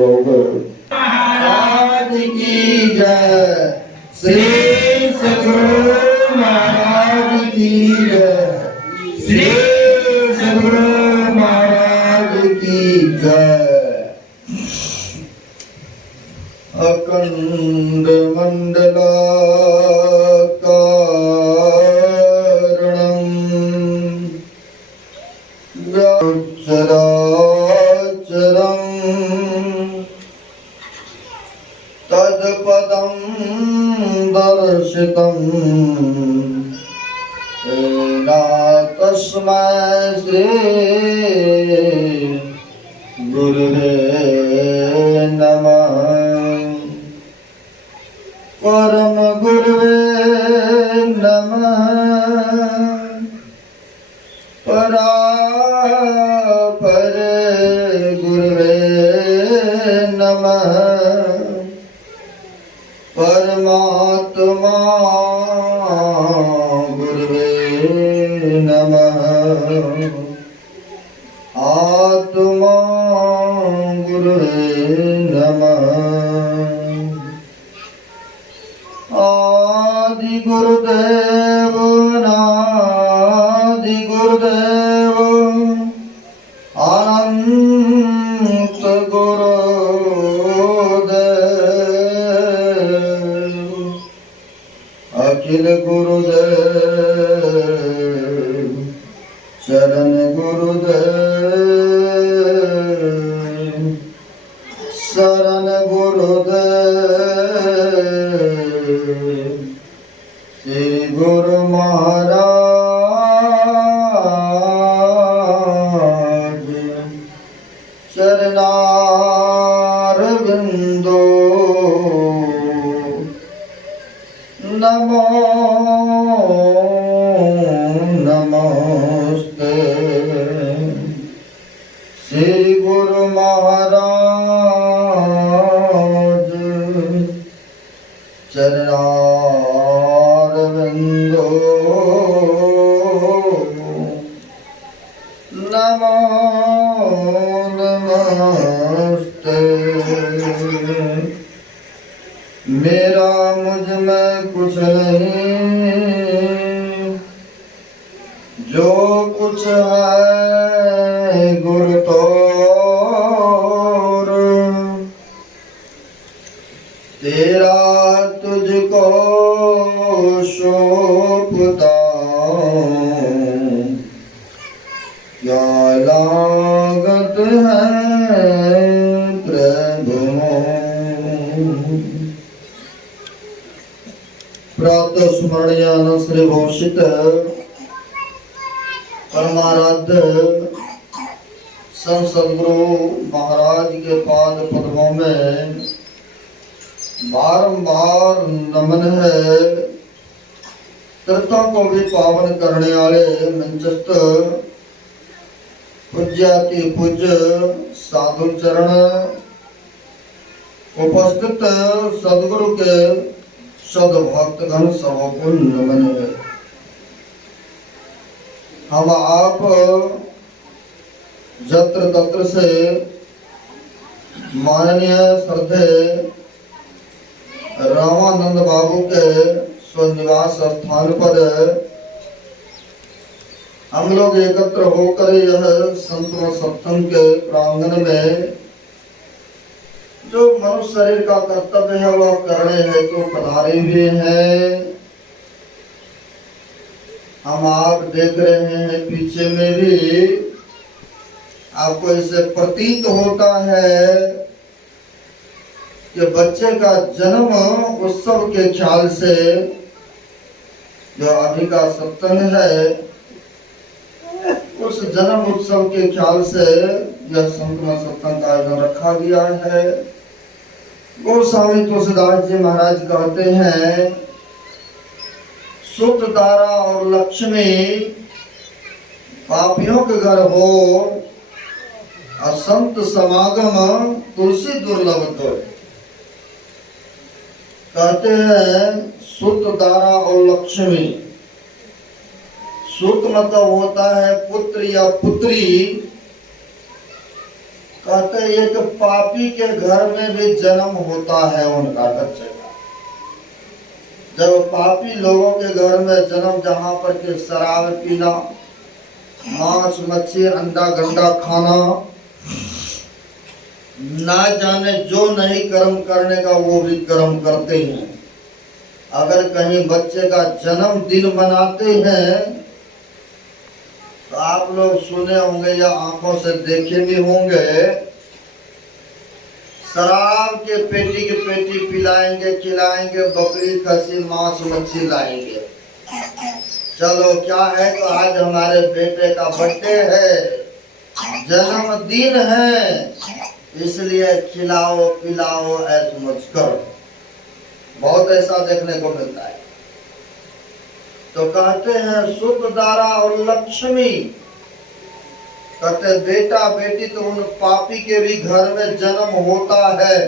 लोग। महाराज की जय, श्री सद्गुरु महाराज की जय, श्री सद्गुरु महाराज की जय। अखंड मंडलाकारं चराचरं तत्पदं दर्शितं तेन तस्मै श्री गुरुवे नमः। परम गुरुवे नमः, परापर गुरुवे नमः, परमात्मा गुरुवे नमः, आत्मा गुरुवे नमः। आदि गुरुदेव अनादि गुरुदेव अनंत गुरुदेव अखिल गुरुदेव शरण गुरुदेव शरण गुरुदेव श्री गुरु महाराज चरणारविंदो नमो नमस्ते। श्री गुरु महाराज चरणारविंदो नमो नमस्ते। मेरा मुझ में कुछ नहीं, जो कुछ है गुरु तोर, तेरा तुझको सौंपता क्या लागत है प्रभु। प्रातः स्मरणीय श्री भूषित परमाराध्य संत सद्गुरु महाराज के पाद पद्मों में बारंबार नमन है। तीर्थों को भी पावन करने वाले मंचस्थ पूज्याति पूज्य साधु चरण उपस्थित सद्गुरु के सद्भक्तगण सबको नमन है। हम आप जत्र तत्र से माननीय श्रद्धे रामानंद बाबू के स्वनिवास स्थान पर हम लोग एकत्र होकर यह संतों सत्संग के प्रांगण में जो मनुष्य शरीर का कर्तव्य है वह करने हेतु तो पधारे हुए हैं। हम आप देख रहे हैं पीछे में भी आपको इससे प्रतीत होता है कि बच्चे का जन्म उत्सव के ख्याल से जो अभी का सत्संग है उस जन्म उत्सव के ख्याल से यह संतों सत्संग का आयोजन रखा गया है। गोस्वामी तुलसीदास जी महाराज कहते हैं सुत तारा और लक्ष्मी पापियों के घर हो असंत समागम तुलसी दुर्लभ तो। कहते हैं सुत तारा और लक्ष्मी। सुत मतलब होता है पुत्र या पुत्री कहते हैं कि पापी के घर में भी जन्म होता है उनका बच्चे का। जब पापी लोगों के घर में जन्म, जहां पर के शराब पीना, मांस मच्छी अंडा गंडा खाना, ना जाने जो नहीं कर्म करने का वो भी कर्म करते हैं। अगर कहीं बच्चे का जन्मदिन मनाते हैं तो आप लोग सुने होंगे या आंखों से देखे भी होंगे, शराब के पेटी की पेटी पिलाएंगे, खिलाएंगे, बकरी खसी मांस मच्छी लाएंगे। चलो क्या है, तो आज हमारे बेटे का बर्थडे है, जन्मदिन है, इसलिए खिलाओ पिलाओ ऐश मौज करो। बहुत ऐसा देखने को मिलता है। तो कहते हैं सुख दारा और लक्ष्मी, कहते बेटा बेटी तो उन पापी के भी घर में जन्म होता है।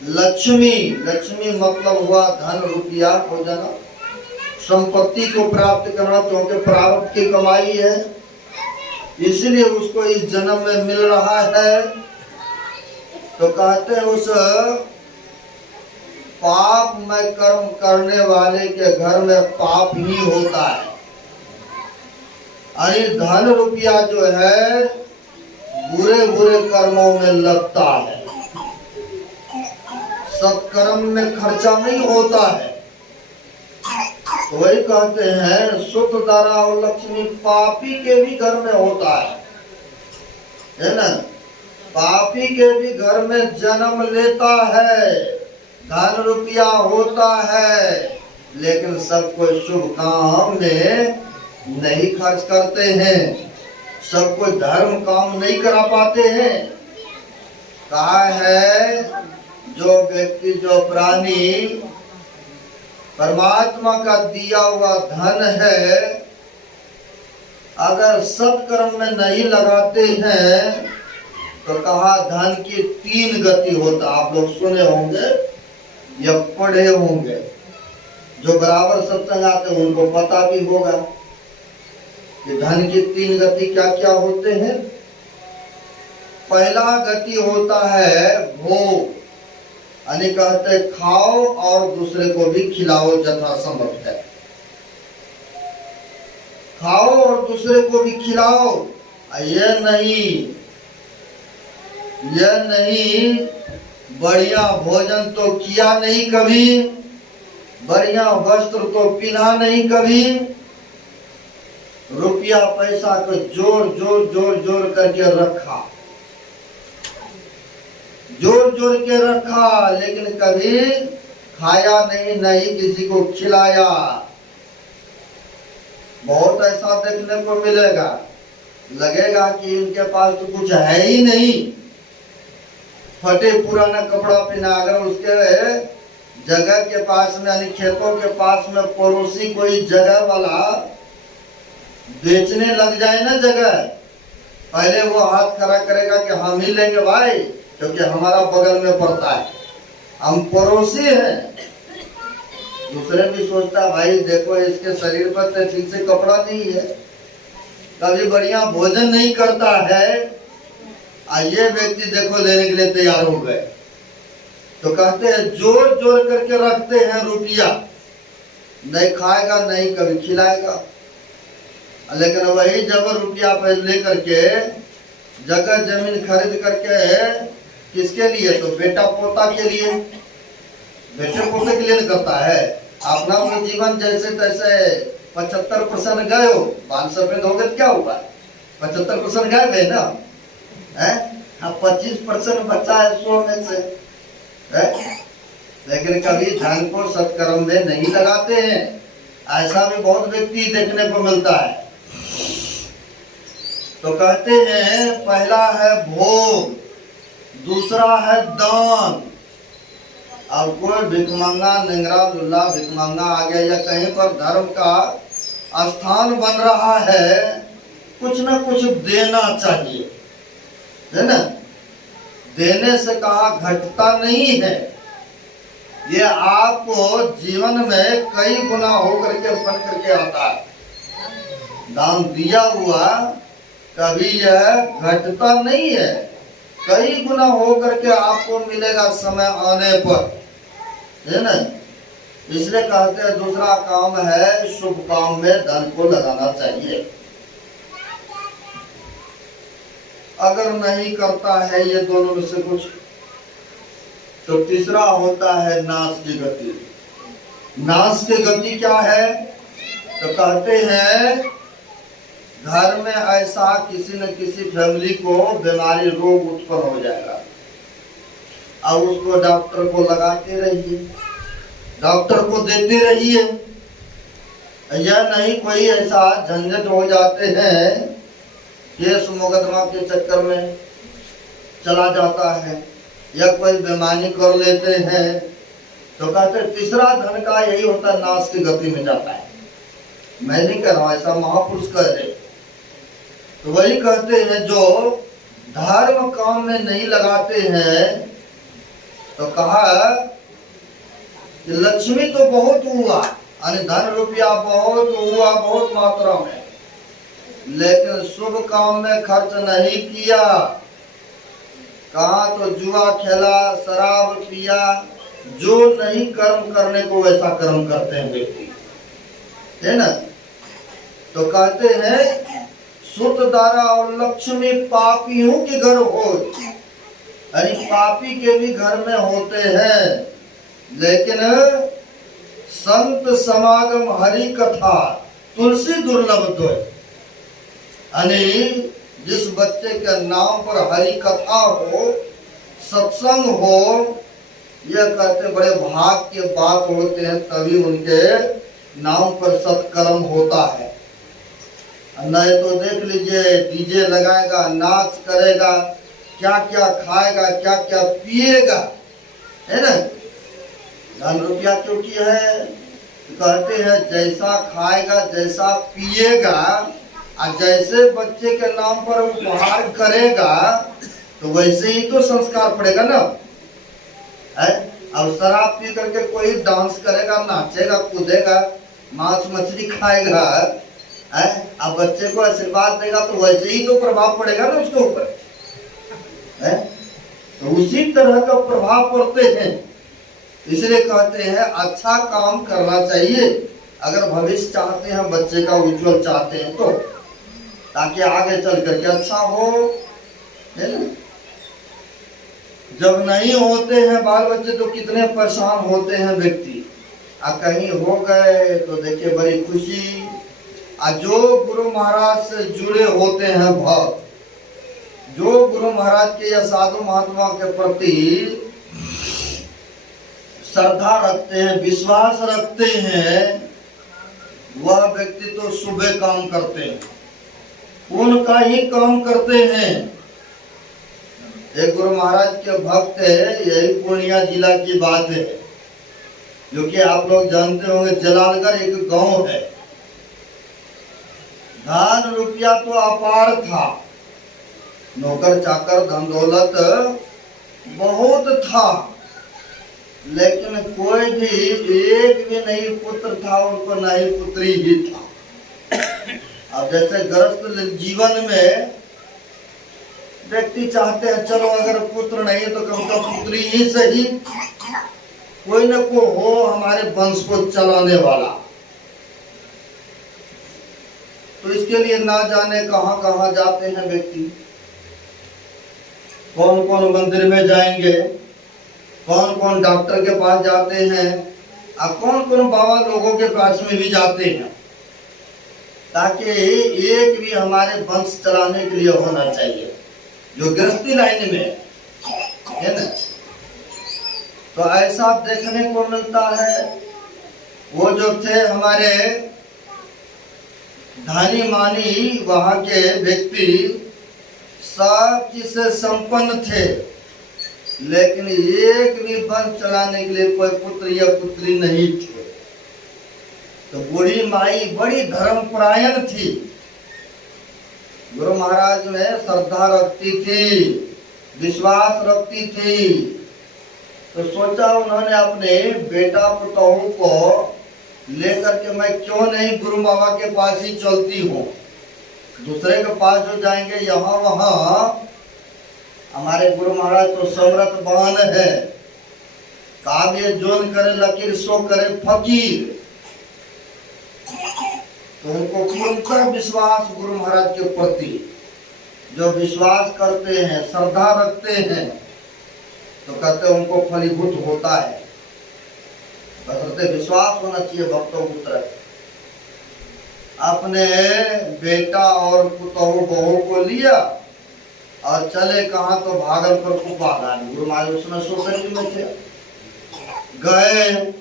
लक्ष्मी, लक्ष्मी मतलब हुआ धन रुपया हो जाना, संपत्ति को प्राप्त करना, क्योंकि प्रारब्ध की कमाई है, इसलिए उसको इस जन्म में मिल रहा है। तो कहते हैं उस पाप में कर्म करने वाले के घर में पाप ही होता है। अरे धन रुपया जो है बुरे बुरे कर्मों में लगता है, सत्कर्म में खर्चा नहीं होता है। तो वही कहते हैं सुख दारा और लक्ष्मी पापी के भी घर में होता है ना। पापी के भी घर में जन्म लेता है, धन रुपया होता है, लेकिन सब कोई शुभ काम में नहीं खर्च करते हैं, सब कोई धर्म काम नहीं करा पाते हैं। कहा है जो व्यक्ति जो प्राणी परमात्मा का दिया हुआ धन है, अगर सत्कर्म में नहीं लगाते हैं तो कहा धन की 3 गति होता। आप लोग सुने होंगे या पढ़े होंगे, जो बराबर सत्संग आते हैं उनको पता भी होगा कि धन की 3 गति क्या क्या होते हैं। पहला गति होता है भोग, यानी कहते खाओ और दूसरे को भी खिलाओ यथासंभव है। खाओ और दूसरे को भी खिलाओ, यह नहीं बढ़िया भोजन तो किया नहीं कभी, बढ़िया वस्त्र तो पहना नहीं कभी, रुपया पैसा को जोर जोर जोर जोर करके रखा, जोर जोर के रखा, लेकिन कभी खाया नहीं, नहीं किसी को खिलाया। बहुत ऐसा देखने को मिलेगा, लगेगा कि इनके पास तो कुछ है ही नहीं, फटे पुराना कपड़ा पहना। अगर उसके जगह के पास में यानी खेतों के पास में पड़ोसी कोई जगह वाला बेचने लग जाए ना जगह, पहले वो हाथ खड़ा करेगा कि हम ही लेंगे भाई, क्योंकि हमारा बगल में पड़ता है, हम पड़ोसी हैं। दूसरे भी सोचता भाई देखो इसके शरीर पर तो ठीक से कपड़ा नहीं है, कभी बढ़िया भोजन नहीं करता है, ये व्यक्ति देखो लेने के लिए तैयार हो गए। तो कहते हैं जोर जोर करके रखते हैं रुपया, नहीं खाएगा नहीं कभी खिलाएगा, लेकिन वही जब रुपया पैसे लेकर के जगह जमीन खरीद करके किसके लिए, तो बेटा पोता के लिए, बेटे पोते के लिए करता है। अपना अपना जीवन जैसे तैसे 75% गए हो, 5 सफेद हो गए क्या हुआ, 75% गए ना है, 25% बचा है 100 में से है? लेकिन कभी धन को सत्कर्म में नहीं लगाते हैं। ऐसा भी बहुत व्यक्ति देखने को मिलता है। तो कहते हैं पहला है भोग, दूसरा है दान। अब कोई भिखमंगा निंगरा लुल्ला भिखमंगा आ गया या कहीं पर धर्म का स्थान बन रहा है, कुछ ना कुछ देना चाहिए, है ना। देने से कहा घटता नहीं है, ये आपको जीवन में कई गुना होकर के बन करके आता है। दान दिया हुआ कभी यह घटता नहीं है, कई गुना हो करके आपको मिलेगा समय आने पर, है ना। इसलिए कहते हैं दूसरा काम है शुभ काम में धन को लगाना चाहिए। अगर नहीं करता है ये दोनों में से कुछ, तो तीसरा होता है नाश की गति। नाश की गति क्या है? तो कहते हैं घर में ऐसा किसी न किसी फैमिली को बीमारी रोग उत्पन्न हो जाएगा, अब उसको डॉक्टर को लगाते रहिए, डॉक्टर को देते रहिए, या नहीं कोई ऐसा झंझट हो जाते हैं केस मुकदमा के चक्कर में चला जाता है, या कोई बेईमानी कर लेते हैं, तो कहते तीसरा धन का यही होता है नाश की गति में जाता है। मैं नहीं कह रहा हूं, ऐसा महापुरुष कह रहे। तो वही कहते हैं जो धर्म काम में नहीं लगाते हैं, तो कहा कि लक्ष्मी तो बहुत हुआ, यानी धन रुपया बहुत हुआ, बहुत मात्रा में, लेकिन शुभ काम में खर्च नहीं किया। कहा तो जुआ खेला, शराब पिया, जो नहीं कर्म करने को वैसा कर्म करते हैं व्यक्ति, है ना। तो कहते हैं सुत दारा और लक्ष्मी पापियों के घर हो, यानी पापी के भी घर में होते हैं, लेकिन संत समागम हरि कथा तुलसी दुर्लभ दो, यानी जिस बच्चे के नाम पर हरि कथा हो, सत्संग हो, यह कहते बड़े भाग के बात होते हैं, तभी उनके नाम पर सत्कर्म होता है। नहीं तो देख लीजिए डीजे लगाएगा, नाच करेगा, क्या क्या खाएगा, क्या क्या पिएगा, है ना। धन रुपया क्योंकि है, कहते हैं जैसा खाएगा जैसा पिएगा और जैसे बच्चे के नाम पर उपहार करेगा, तो वैसे ही तो संस्कार पड़ेगा ना। है अब शराब पी करके कोई डांस करेगा, नाचेगा, कूदेगा, मांस मछली खाएगा, है अब बच्चे को आशीर्वाद देगा, तो वैसे ही तो प्रभाव पड़ेगा ना उसके ऊपर, है तो उसी तरह का प्रभाव पड़ते हैं। इसलिए कहते हैं अच्छा काम करना चाहिए, अगर भविष्य चाहते हैं, बच्चे का उज्जवल चाहते हैं, तो ताकि आगे चल करके अच्छा हो, है ना। जब नहीं होते हैं बाल बच्चे तो कितने परेशान होते हैं व्यक्ति, और कहीं हो गए तो देखिए बड़ी खुशी। और जो गुरु महाराज से जुड़े होते हैं भक्त, जो गुरु महाराज के या साधु महात्मा के प्रति श्रद्धा रखते हैं, विश्वास रखते हैं, वह व्यक्ति तो शुभ काम करते हैं, उनका ही काम करते हैं। एक गुरु महाराज के भक्त है, यही पूर्णिया जिला की बात है, जो कि आप लोग जानते होंगे, जलालगढ़ एक गांव है। धन रुपया तो अपार था, नौकर चाकर धन दौलत बहुत था, लेकिन कोई भी एक भी नहीं पुत्र था उनको, नहीं पुत्री ही था। अब जैसे गृहस्थ जीवन में व्यक्ति चाहते हैं चलो अगर पुत्र नहीं है तो कम से कम पुत्री ही सही, कोई न कोई हो हमारे वंश को चलाने वाला। तो इसके लिए ना जाने कहां कहां जाते हैं व्यक्ति, कौन कौन मंदिर में जाएंगे, कौन कौन डॉक्टर के पास जाते हैं, और कौन कौन बाबा लोगों के पास में भी जाते हैं, ताकि एक भी हमारे वंश चलाने के लिए होना चाहिए, जो गृहस्थी लाइन में है ना। तो ऐसा देखने को मिलता है। वो जो थे हमारे धनी मानी वहां के व्यक्ति सब चीज से संपन्न थे, लेकिन एक भी वंश चलाने के लिए कोई पुत्र या पुत्री नहीं थे। तो बूढ़ी माई बड़ी धर्मपरायण थी, गुरु महाराज में श्रद्धा रखती थी, विश्वास रखती थी। तो सोचा उन्होंने अपने बेटा पुतोहू को लेकर के मैं क्यों नहीं गुरु बाबा के पास ही चलती हूँ, दूसरे के पास जो जाएंगे यहाँ वहाँ हमारे गुरु महाराज तो समर्थ बान है, काव्य जोन करे लकीर सो करे फकीर। तो उनको पूर्णतः विश्वास गुरु महाराज के प्रति, जो विश्वास करते हैं, श्रद्धा रखते हैं, तो कहते हैं उनको फलीभूत होता है। बस विश्वास होना चाहिए भक्तों की तरफ। अपने बेटा और पुतहु बहू को लिया और चले कहाँ, तो भागलपुर को बागान। गुरु महाराज उसमें सोसाइटी में थे, गए,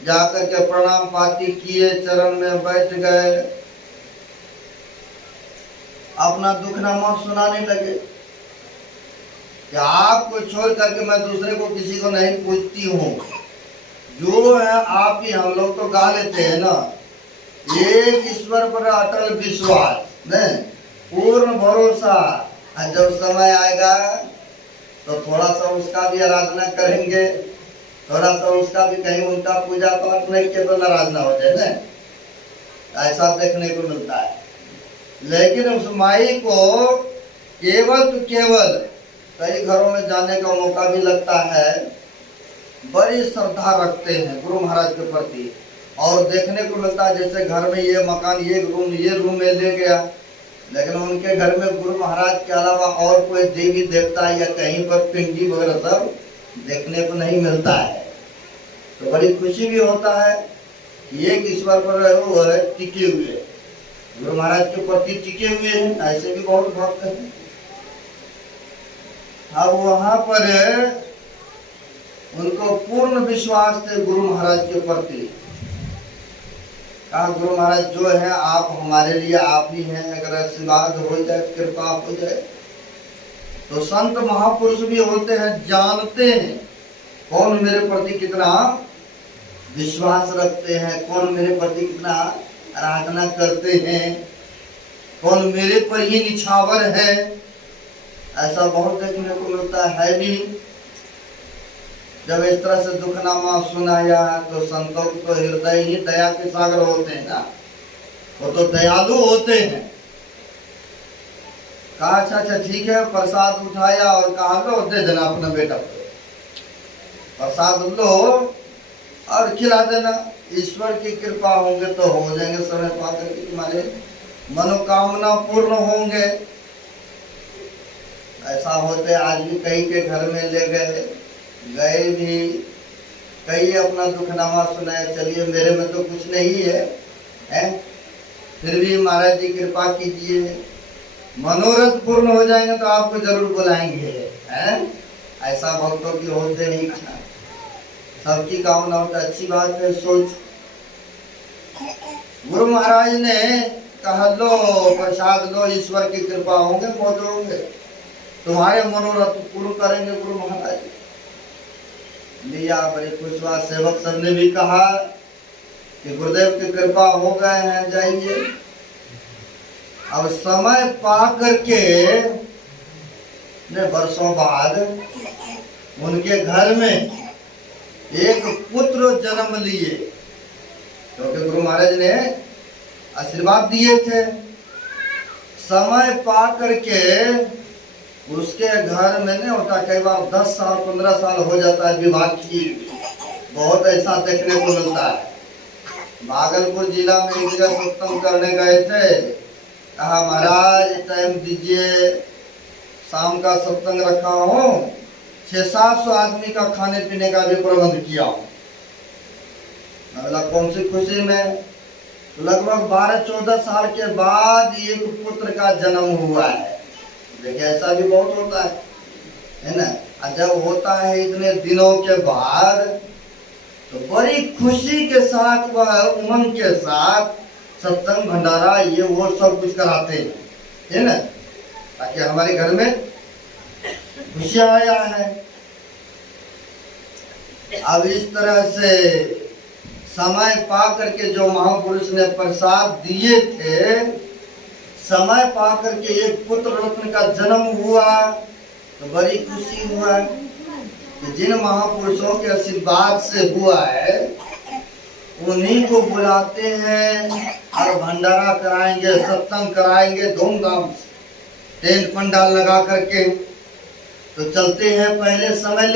जाकर के प्रणाम पाती किए, चरण में बैठ गए, अपना दुखनामा सुनाने लगे कि आपको छोड़ करके मैं दूसरे को किसी को नहीं पूछती हूँ, जो है आप ही। हम लोग तो गा लेते हैं ना, एक ईश्वर पर अटल विश्वास, नहीं पूर्ण भरोसा। जब समय आएगा तो थोड़ा सा उसका भी आराधना करेंगे, थोड़ा सा उसका भी कहीं उनका पूजा पाठ नहीं किया तो नाराज ना हो जाए ना, ऐसा देखने को मिलता है। लेकिन उस माई को केवल तो केवल कई घरों में जाने का मौका भी लगता है, बड़ी श्रद्धा रखते हैं गुरु महाराज के प्रति। और देखने को मिलता है जैसे घर में ये मकान, ये रूम में ले गया, लेकिन उनके घर में गुरु महाराज के अलावा और कोई देवी देवता या कहीं पर पिंडी वगैरह सब देखने को नहीं मिलता है। तो बड़ी खुशी भी होता है कि एक ईश्वर पर वो है टिके हुए, गुरु महाराज के प्रति टिके हुए हैं। ऐसे भी बहुत भक्त हैं। अब वहां पर उनको पूर्ण विश्वास थे गुरु महाराज के प्रति। कहा गुरु महाराज जो है आप हमारे लिए आप ही हैं, अगर आशीर्वाद हो जाए, कृपा हो जाए। तो संत महापुरुष भी होते हैं, जानते हैं कौन मेरे प्रति कितना विश्वास रखते हैं, कौन मेरे प्रति कितना आराधना करते हैं, कौन मेरे पर ही निछावर है। ऐसा बहुत देखने को मिलता है भी। जब इस तरह से दुखनामा सुनाया तो संतों को हृदय ही दया के सागर होते हैं ना, वो तो दयालु होते हैं। कहा अच्छा अच्छा ठीक है, प्रसाद उठाया और कहा लो दे देना अपना बेटा को, प्रसाद लो और खिला देना, ईश्वर की कृपा होंगे तो हो जाएंगे समय पाकर के तुम्हारे मनोकामना पूर्ण होंगे। ऐसा होते आज भी कई के घर में ले गए भी, कई अपना दुखनामा सुनाए, चलिए मेरे में तो कुछ नहीं है, फिर भी महाराज जी कृपा कीजिए, मनोरथ पूर्ण हो जाएंगे तो आपको जरूर बुलाएंगे। ऐसा भक्तों की होते नहीं, सबकी कामना होता, अच्छी बात है सोच। गुरु महाराज ने कहा लो प्रसाद लो, ईश्वर की कृपा होंगे, मौज होंगे, तुम्हारे मनोरथ पूर्ण करेंगे गुरु महाराज। लिया, बड़े खुशवा। सेवक सब ने भी कहा कि गुरुदेव की कृपा हो गए हैं, जाइए। अब समय पा करके वर्षों बाद उनके घर में एक पुत्र जन्म लिए, क्योंकि गुरु महाराज ने आशीर्वाद दिए थे। समय पा करके उसके घर में नहीं होता, कई बार 10 साल 15 साल हो जाता है विवाह की, बहुत ऐसा देखने को मिलता है। भागलपुर जिला में एक जगह सत्संग करने गए थे, कहा महाराज टाइम दीजिए, शाम का सत्संग रखा हूँ, 600-700 आदमी का खाने पीने का भी प्रबंध किया हूँ। बोला कौन सी खुशी में? लगभग 12-14 साल के बाद एक पुत्र का जन्म हुआ है। देखिए ऐसा भी बहुत होता है ना। और जब होता है इतने दिनों के बाद तो बड़ी खुशी के साथ, वह उमंग के साथ सत्संग भंडारा ये वो सब कुछ कराते हैं, है ना, ताकि हमारे घर में खुशियां आया है। अब इस तरह से समय पा करके जो महापुरुष ने प्रसाद दिए थे, समय पा करके एक पुत्र रत्न का जन्म हुआ तो बड़ी खुशी हुआ कि जिन महापुरुषों के आशीर्वाद से हुआ है उन्हीं को बुलाते हैं और भंडारा कराएंगे, सत्संग कराएंगे धूमधाम से, टेंट पंडाल लगा करके। तो चलते हैं पहले समय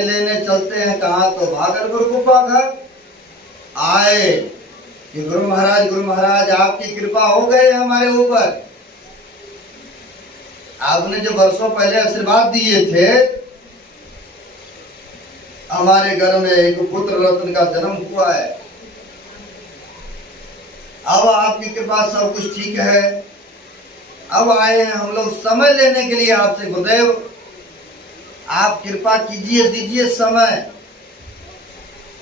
लेने चलते हैं। कहाँ? तो भागलपुर गुफा घर आए कि गुरु महाराज आपकी कृपा हो गई हमारे ऊपर। आपने जो वर्षों पहले आशीर्वाद दिए थे, हमारे घर में एक पुत्र रत्न का जन्म हुआ है। अब आपकी कृपा सब कुछ ठीक है। अब आए हैं हम लोग समय लेने के लिए आपसे। गुरुदेव आप कृपा कीजिए, दीजिए समय।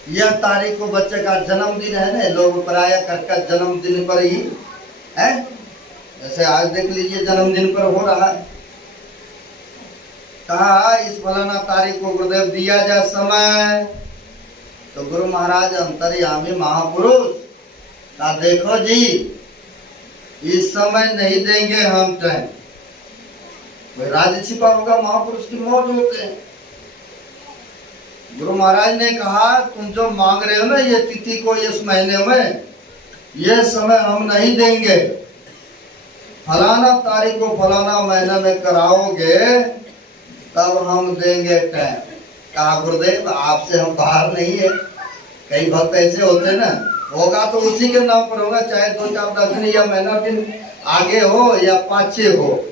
यह तारीख को बच्चे का जन्मदिन है ना, लोग प्राय करके जन्मदिन पर ही है, जैसे आज देख लीजिए जन्मदिन पर हो रहा है। कहा इस फलाना तारीख को गुरुदेव दिया जाए समय। तो गुरु महाराज अंतर्यामी महापुरुष का देखो जी, इस समय नहीं देंगे हम टाइम। कोई राज छिपा होगा, महापुरुष की मौत होते हैं। गुरु महाराज ने कहा तुम जो मांग रहे हो ना ये तिथि को, इस महीने में, ये समय हम नहीं देंगे। फलाना तारीख को फलाना महीने में कराओगे तब हम देंगे टाइम। कहा गुरुदेव आपसे हम बाहर नहीं है। कई भक्त ऐसे होते ना, होगा तो उसी के नाम पर होगा, चाहे 2-4 दिन या महीना दिन आगे हो या पाछे हो,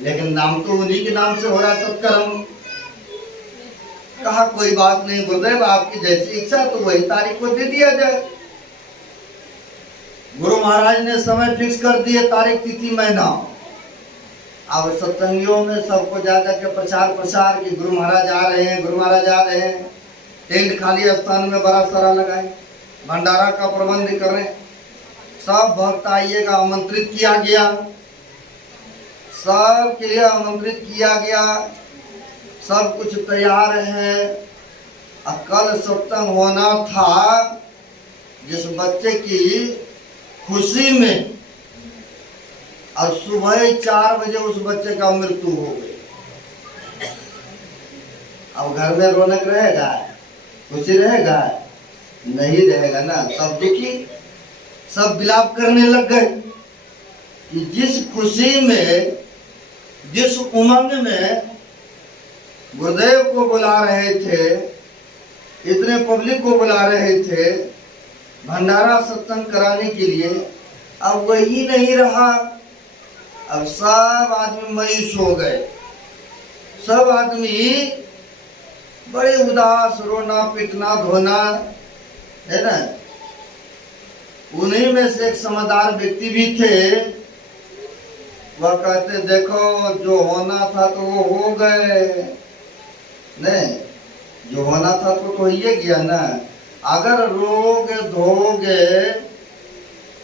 लेकिन नाम तो उन्हीं के नाम से हो रहा सत्कर्म। कहा कोई बात नहीं गुरुदेव, आपकी जैसी इच्छा तो वही तारीख को दे दिया जाए। गुरु महाराज ने समय फिक्स कर दिए, तारीख तिथि महीना। अब सत्संगियों में सबको जाकर के प्रचार कि गुरु महाराज आ रहे हैं, गुरु महाराज आ रहे हैं। टेंट खाली स्थान में बड़ा सारा लगाए, भंडारा का प्रबंध कर रहे हैं। सब भक्त आइएगा, आमंत्रित किया गया, सब के लिए आमंत्रित किया गया। सब कुछ तैयार है। कल सत्संग होना था, जिस बच्चे की खुशी में, और सुबह 4 बजे उस बच्चे का मृत्यु हो गई। अब घर में रौनक रहेगा, खुशी रहेगा? नहीं रहेगा ना। सब दुखी, सब विलाप करने लग गए कि जिस खुशी में, जिस उमंग में गुरुदेव को बुला रहे थे, इतने पब्लिक को बुला रहे थे भंडारा सत्संग कराने के लिए, अब वही नहीं रहा। अब सब आदमी मायूस हो गए, सब आदमी बड़े उदास, रोना पीटना धोना है ना। उन्हीं में से एक समझदार व्यक्ति भी थे, वह कहते देखो जो होना था तो वो हो गए, नहीं जो होना था तो ये गया ना। अगर रोगे धोगे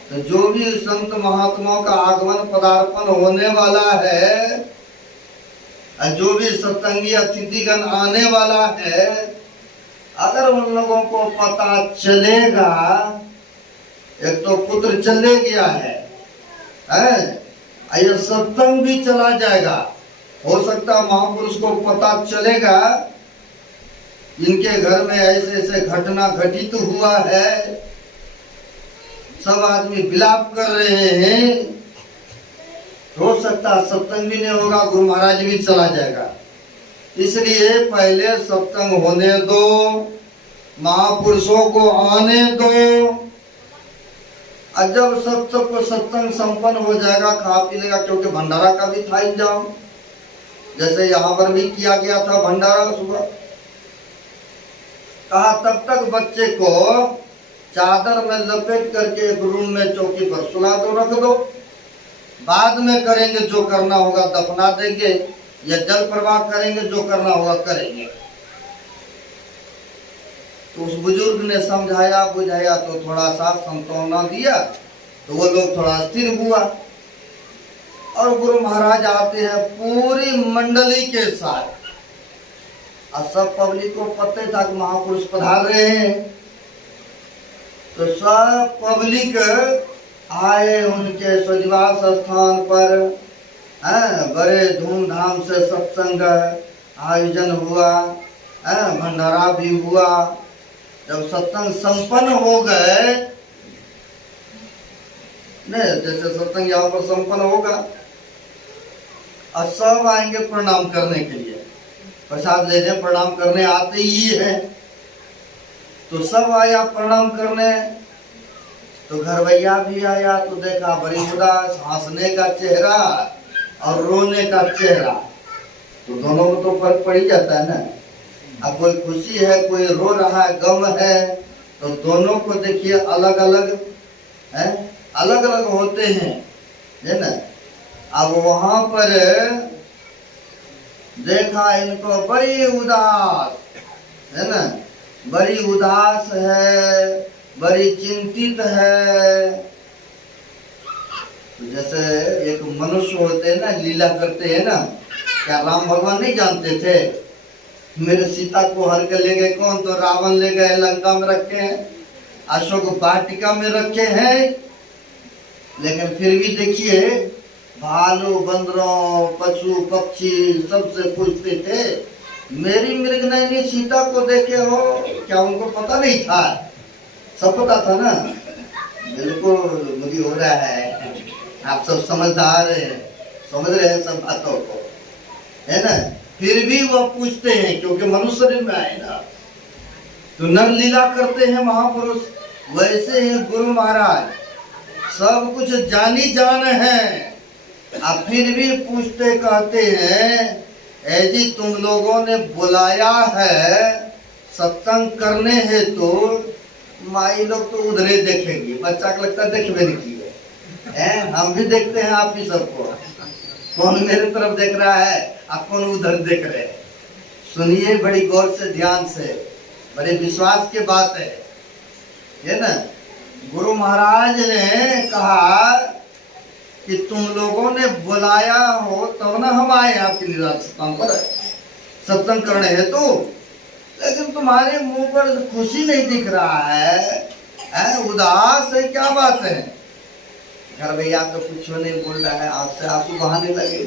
तो जो भी संत महात्माओं का आगमन पदार्पण होने वाला है, जो भी सत्संगी अतिथिगण आने वाला है, अगर उन लोगों को पता चलेगा, एक तो पुत्र चले गया है, ये सत्संग भी चला जाएगा। हो सकता महापुरुष को पता चलेगा इनके घर में ऐसे ऐसे घटना घटित हुआ है, सब आदमी विलाप कर रहे हैं, हो सकता सत्संग भी नहीं होगा, गुरु महाराज भी चला जाएगा। इसलिए पहले सत्संग होने दो, महापुरुषों को आने दो, और जब सबको सत्संग संपन्न हो जाएगा, खा पी लेगा, क्योंकि भंडारा का भी था इंतजाम, जैसे यहाँ पर भी किया गया था भंडारा सुबह। कहा तब तक बच्चे को चादर में लपेट करके एक रूम में चौकी पर सुला दो, रख दो, बाद में करेंगे जो करना होगा, दफना देंगे या जल प्रवाह करेंगे, जो करना होगा करेंगे। तो उस बुजुर्ग ने समझाया बुझाया तो थोड़ा सा सांत्वना दिया, तो वो लोग थोड़ा स्थिर हुआ। और गुरु महाराज आते हैं पूरी मंडली के साथ, और सब पब्लिक को पता था कि महापुरुष पधार रहे हैं। तो सब पब्लिक आए उनके स्वनिवास स्थान पर, बड़े धूमधाम से सत्संग आयोजन हुआ, भंडारा भी हुआ। जब सत्संग संपन्न हो गए, नहीं जैसे सत्संग यहाँ पर संपन्न होगा, और सब आएंगे प्रणाम करने के लिए, प्रसाद लेने प्रणाम करने आते ही हैं। तो सब आया प्रणाम करने, तो घरवैया भी आया तो देखा बड़ी उदास, हंसने का चेहरा और रोने का चेहरा, तो दोनों में तो फर्क पड़ ही जाता है ना। अब कोई खुशी है, कोई रो रहा है, गम है, तो दोनों को देखिए अलग अलग है, अलग अलग होते हैं, है ना। अब वहां पर देखा इनको बड़ी उदास, है ना, बड़ी उदास है, बड़ी चिंतित है। तो जैसे एक मनुष्य होते हैं ना, लीला करते हैं ना, क्या राम भगवान नहीं जानते थे, मेरे सीता को हर के ले गए कौन, तो रावण ले गए, लंका में रखे हैं, अशोक वाटिका में रखे हैं। लेकिन फिर भी देखिए भालू, बंदरों, पशु पक्षी सबसे पूछते थे, मेरी मृगनयनी सीता को देखे हो क्या? उनको पता नहीं था, सब पता था ना। बिल्कुल मुझे हो रहा है, आप सब समझदार हैं, समझ रहे हैं सब बातों को, है ना। फिर भी वह पूछते हैं क्योंकि मनुष्य शरीर में आए ना, तो नर लीला करते हैं महापुरुष। वैसे ही गुरु महाराज सब कुछ जानी जान है, अब फिर भी पूछते, कहते हैं ऐ जी तुम लोगों ने बुलाया है सत्संग करने हेतु, तो माई लोग तो उधरे देखेंगे, बच्चा को लगता है देखबे नहीं किए हैं, हम भी देखते हैं आप ही सबको, कौन मेरे तरफ देख रहा है आप कौन उधर देख रहे हैं। सुनिए बड़ी गौर से, ध्यान से, बड़े विश्वास की बात है ना। गुरु महाराज ने कहा कि तुम लोगों ने बुलाया हो तब ना हम आए आपके निराश पर सत्संग करने हेतु, लेकिन तुम्हारे मुंह पर खुशी नहीं दिख रहा है, उदास है, क्या बात है? घर भैया तो कुछ नहीं बोल रहा है, आपसे आंसू बहाने लगे।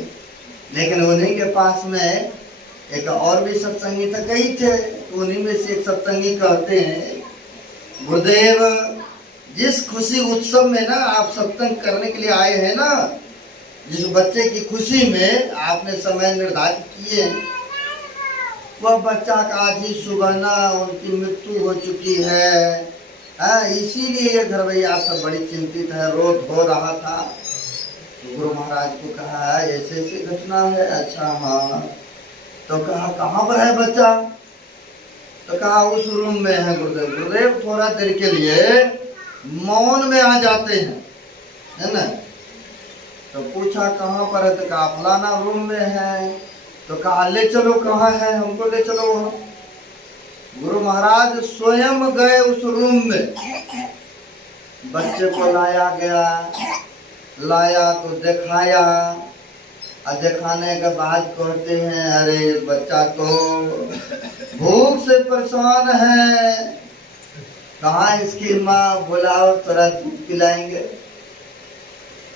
लेकिन उन्हीं के पास में एक और भी सत्संगी तो कई थे, तो उन्हीं में से एक सत्संगी कहते हैं, गुरुदेव जिस खुशी उत्सव में ना आप सत्संग करने के लिए आए हैं ना, जिस बच्चे की खुशी में आपने समय निर्धारित किए, वह बच्चा का आज ही सुबह ना उनकी मृत्यु हो चुकी है। इसीलिए ये घर भैया सब बड़ी चिंतित है, रो धो रहा था। तो गुरु महाराज को कहा ऐसे ऐसी घटना है, अच्छा हाँ। तो कहा कहाँ पर है बच्चा? तो कहा उस रूम में है गुरुदेव। गुरुदेव थोड़ा देर के लिए मौन में आ जाते हैं, है ना। तो पूछा कहाँ पर है? तो कहा फलाना रूम में है। तो कहा ले चलो, कहाँ है, हमको ले चलो वहाँ। गुरु महाराज स्वयं गए उस रूम में, बच्चे को लाया गया, लाया तो दिखाया, और दिखाने के बाद कहते हैं अरे बच्चा तो भूख से परेशान है, कहाँ इसकी माँ, बुलाओ थोड़ा दूध पिलाएंगे।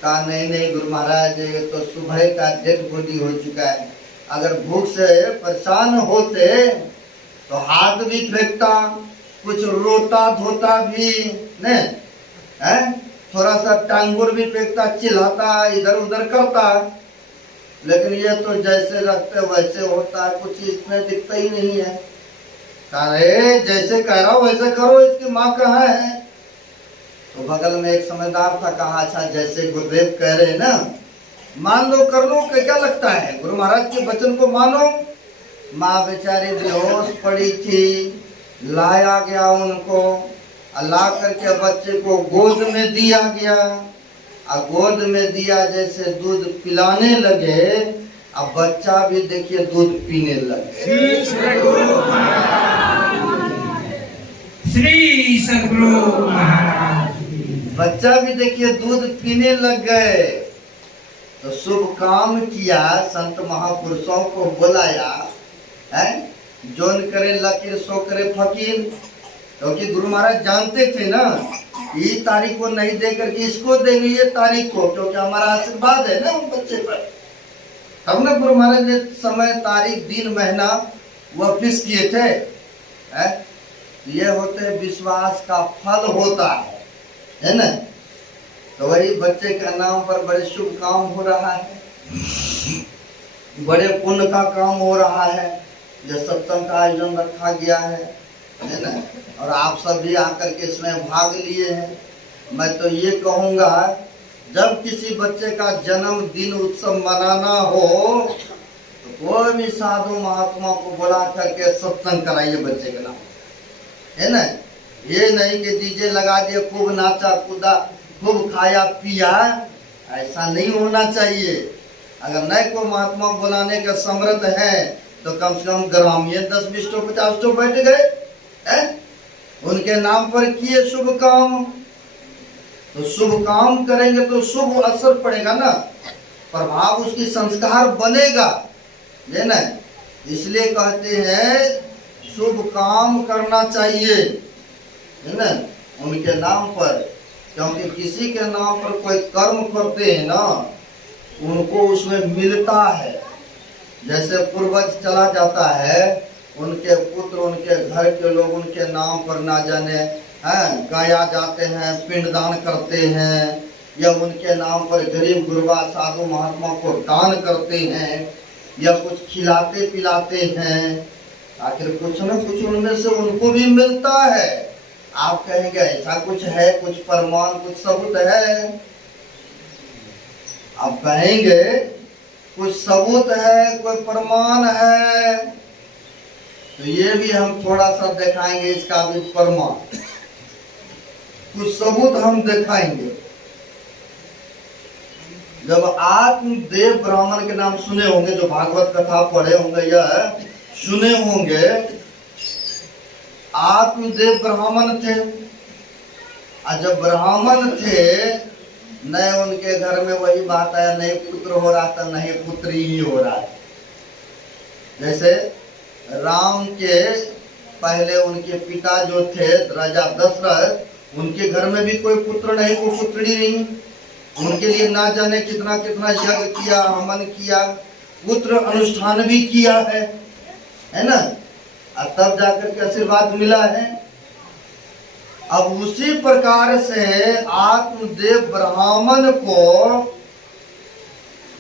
कहा नहीं नहीं गुरु महाराज ये तो सुबह का डेड बॉडी हो चुका है, अगर भूख से परेशान होते तो हाथ भी फेंकता, कुछ रोता धोता भी ने, है थोड़ा सा टांगुर भी फेंकता, चिल्लाता, इधर उधर करता। लेकिन ये तो जैसे रखते वैसे होता है, कुछ इसमें दिखता ही नहीं है। अरे जैसे कह रहा हो वैसे करो, इसकी माँ कहाँ है? तो बगल में एक समझदार था, कहा अच्छा जैसे गुरुदेव कह रहे हैं ना, मान लो कर लो, क्या लगता है, गुरु महाराज के वचन को मानो। माँ बेचारी बेहोश पड़ी थी, लाया गया उनको, ला करके बच्चे को गोद में दिया गया, और गोद में दिया जैसे दूध पिलाने लगे, अब बच्चा भी देखिए दूध पीने लगे। श्री सद्गुरु महाराज, बच्चा भी देखिए दूध पीने लग गए। तो शुभ काम किया, संत महापुरुषों को बुलाया, है जोन करे लकीर सो करे फकीर, क्योंकि गुरु महाराज जानते थे ना ये तारीख को नहीं दे करके इसको देंगे ये तारीख को, क्योंकि हमारा आशीर्वाद है ना उन बच्चे पर। तब ना गुरु महाराज ने समय तारीख दिन महीना वह फिक्स किए थे, है? ये होते विश्वास का फल होता है ना। तो वही बच्चे के नाम पर बड़े शुभ काम हो रहा है। बड़े पुण्य का काम हो रहा है, यह सत्संग का आयोजन रखा गया है ना, और आप सब भी आकर के इसमें भाग लिए हैं। मैं तो ये कहूँगा, जब किसी बच्चे का जन्मदिन उत्सव मनाना हो तो कोई भी साधु महात्मा को बुला करके सत्संग कराइए बच्चे के नाम, है ना। ये नहीं कि डीजे लगा दिए, खूब नाचा कूदा, खूब खाया पिया, ऐसा नहीं होना चाहिए। अगर नए को महात्मा बुलाने के समर्थ है तो कम से कम ग्रामीण 10-20 तो 50 तो बैठ गए हैं, उनके नाम पर किए शुभ काम। तो शुभ काम करेंगे तो शुभ असर पड़ेगा ना, प्रभाव उसकी संस्कार बनेगा, है ना। इसलिए कहते हैं शुभ काम करना चाहिए, है ना, उनके नाम पर। क्योंकि किसी के नाम पर कोई कर्म करते हैं ना, उनको उसमें मिलता है। जैसे पूर्वज चला जाता है, उनके पुत्र, उनके घर के लोग उनके नाम पर ना जाने हैं गाया जाते हैं, पिंडदान करते हैं, या उनके नाम पर गरीब गुरबा साधु महात्मा को दान करते हैं, या कुछ खिलाते पिलाते हैं। आखिर कुछ न कुछ उनमें से उनको भी मिलता है। आप कहेंगे ऐसा कुछ है, कुछ प्रमाण, कुछ सबूत है? आप कहेंगे कुछ सबूत है, कोई प्रमाण है, तो ये भी हम थोड़ा सा दिखाएंगे, इसका भी प्रमाण, कुछ सबूत हम दिखाएंगे। जब आत्मदेव ब्राह्मण के नाम सुने होंगे, जो भागवत कथा पढ़े होंगे या सुने होंगे, आत्मदेव ब्राह्मण थे। और जब ब्राह्मण थे, न उनके घर में वही बात है, नहीं पुत्र हो रहा था, नहीं पुत्री ही हो रहा है। जैसे राम के पहले उनके पिता जो थे राजा दशरथ, उनके घर में भी कोई पुत्र नहीं, कोई पुत्री नहीं। उनके लिए ना जाने कितना कितना यज्ञ किया, हवन किया, पुत्र अनुष्ठान भी किया है ना, और तब जाकर के आशीर्वाद मिला है। अब उसी प्रकार से आत्मदेव ब्राह्मण को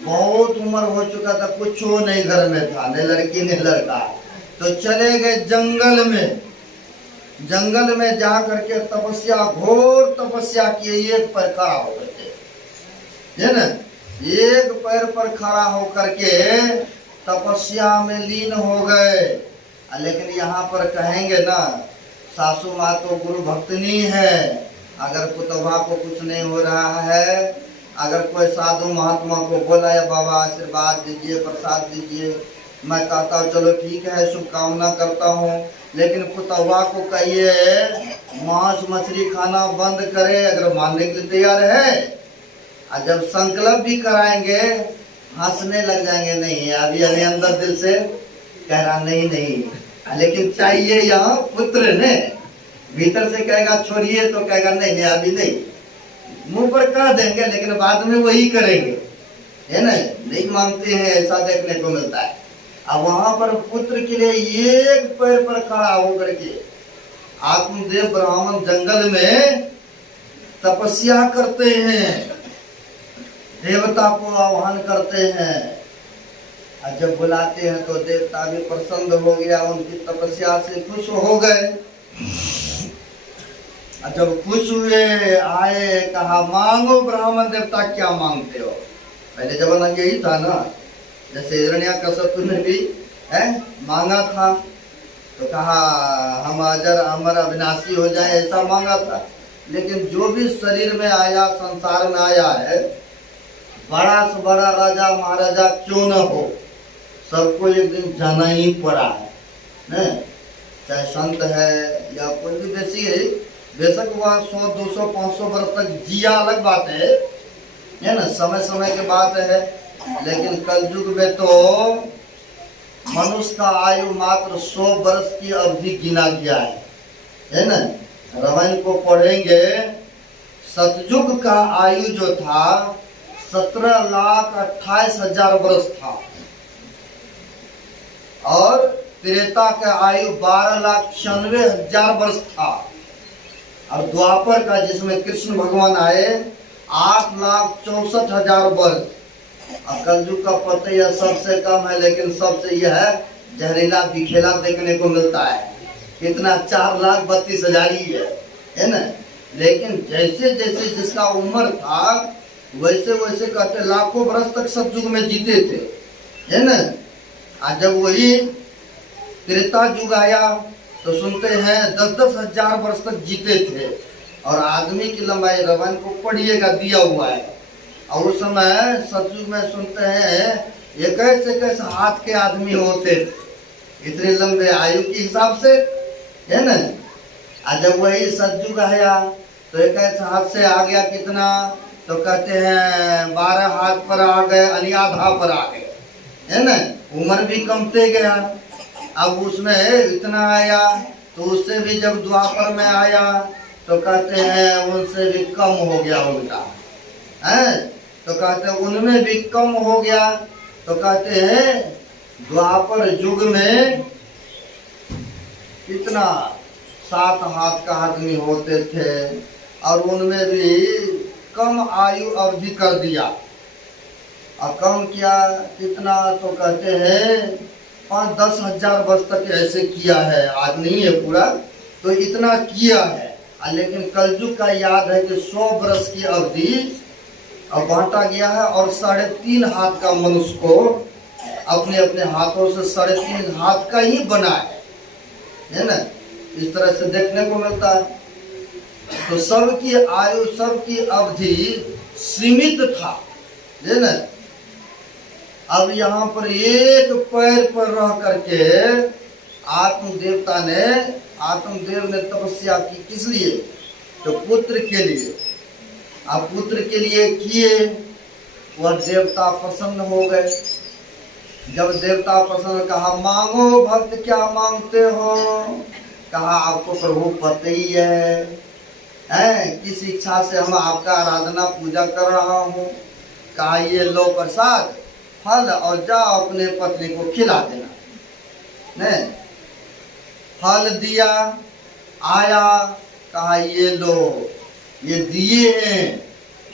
बहुत उम्र हो चुका था, कुछ नहीं घर में था, न लड़की न लड़का, तो चले गए जंगल में। जंगल में जा करके तपस्या, घोर तपस्या किए, एक पैर खड़ा होकर के, है ना, एक पैर पर खड़ा होकर के तपस्या में लीन हो गए। लेकिन यहाँ पर कहेंगे ना, सासू माँ तो गुरु भक्तनी है, अगर पुतवा को कुछ नहीं हो रहा है, अगर कोई साधु महात्मा को बोला या बाबा आशीर्वाद दीजिए, प्रसाद दीजिए, मैं कहता हूँ चलो ठीक है, शुभकामना करता हूँ। लेकिन पुतवा को कहिए मांस मछली खाना बंद करे, अगर मानने के लिए तैयार है, और जब संकल्प भी कराएंगे हंसने लग जाएंगे, नहीं अभी अभी अंदर दिल से कह रहा नहीं नहीं, लेकिन चाहिए यहाँ पुत्र ने, भीतर से कहेगा छोड़िए तो कहेगा नहीं नहीं अभी नहीं, मुंह पर कह देंगे लेकिन बाद में वही करेंगे, है ना, नहीं मानते हैं, ऐसा देखने को मिलता है। अब वहां पर पुत्र के लिए एक पैर पर खड़ा होकर के आत्मदेव ब्राह्मण जंगल में तपस्या करते हैं, देवता को आह्वान करते हैं, और जब बुलाते हैं तो देवता भी प्रसन्न हो गया, उनकी तपस्या से खुश हो गए। और जब खुश हुए, आए, कहा मांगो ब्राह्मण देवता क्या मांगते हो। पहले जमाना यही था ना, जैसे हिरण्याकश्यप ने भी मांगा था, तो कहा हम अजर अमर अविनाशी हो जाए, ऐसा मांगा था। लेकिन जो भी शरीर में आया, संसार में आया है, बड़ा से बड़ा राजा महाराजा क्यों न हो, सबको एक दिन जाना ही पड़ा है, चाहे संत है या कोई भी देशी है, बेशक वह 100, 200, 500 वर्ष तक जिया अलग बात है ना, समय समय की बात है। लेकिन कलयुग में तो मनुष्य का आयु मात्र 100 वर्ष की अवधि गिना गया है ना। रामायण को पढ़ेंगे, सतयुग का आयु जो था 17,28,000 वर्ष था, और त्रेता का आयु 12,96,000 वर्ष था, और द्वापर का जिसमें कृष्ण भगवान आए 8,64,000 वर्ष, और कलयुग का पता यह सबसे कम है, लेकिन सबसे यह है जहरीला बिखेला देखने को मिलता है। कितना 4,32,000 ही है ना। लेकिन जैसे जैसे जिसका उम्र था वैसे वैसे कहते लाखों वर्ष तक सतयुग में जीते थे, है ना। आज जब वही त्रेता युग आया तो सुनते हैं 10-10 हजार वर्ष तक जीते थे। और आदमी की लंबाई रवान को पढ़िएगा दिया हुआ है। और उस समय सतयुग में सुनते हैं 21-21 हाथ के आदमी होते थे, इतने लंबे आयु के हिसाब से, है ना। आज जब वही सतयुग आया तो 21 हाथ से आ गया कितना, तो कहते हैं 12 हाथ पर आ गए, यानी आधा पर आ गए, है ना। उम्र भी कमते गया। अब उसमें इतना आया तो उससे भी जब द्वापर में आया तो कहते हैं उनसे भी कम हो गया उनका, है। तो कहते हैं उनमें भी कम हो गया। तो कहते हैं द्वापर युग में कितना 7 हाथ का आदमी होते थे और उनमें भी कम आयु अवधि कर दिया। और कम किया कितना, तो कहते हैं 5-10 हजार वर्ष तक ऐसे किया है, आज नहीं है पूरा, तो इतना किया है। लेकिन कलयुग का याद है कि 100 वर्ष की अवधि अब बांटा गया है और 3.5 हाथ का मनुष्य को अपने अपने हाथों से 3.5 हाथ का ही बना है ना। इस तरह से देखने को मिलता है। तो सबकी आयु सबकी अवधि सीमित था, है ना। अब यहाँ पर एक पैर पर रह करके आत्मदेव ने तपस्या की, किस लिए, तो पुत्र के लिए। अब पुत्र के लिए किए, वह देवता प्रसन्न हो गए। जब देवता प्रसन्न, कहा मांगो भक्त क्या मांगते हो। कहा आपको प्रभु पता ही है किस इच्छा से हम आपका आराधना पूजा कर रहा हूँ। कहा ये लो प्रसाद फल और जाओ अपने पत्नी को खिला देना। नहीं, फल दिया, आया, कहा ये लो, ये दिए हैं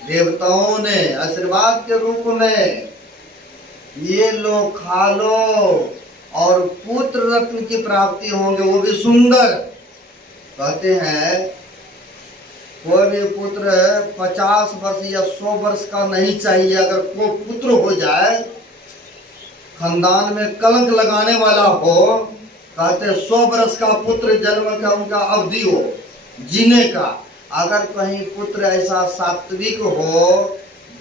देवताओं ने आशीर्वाद के रूप में, ये लो खा लो और पुत्र रत्न की प्राप्ति होंगे, वो भी सुंदर। कहते हैं कोई भी पुत्र 50 वर्ष या 100 वर्ष का नहीं चाहिए। अगर कोई पुत्र हो जाए खानदान में कलंक लगाने वाला हो, कहते 100 वर्ष का पुत्र जन्म का उनका अवधि हो जीने का। अगर कहीं पुत्र ऐसा सात्विक हो,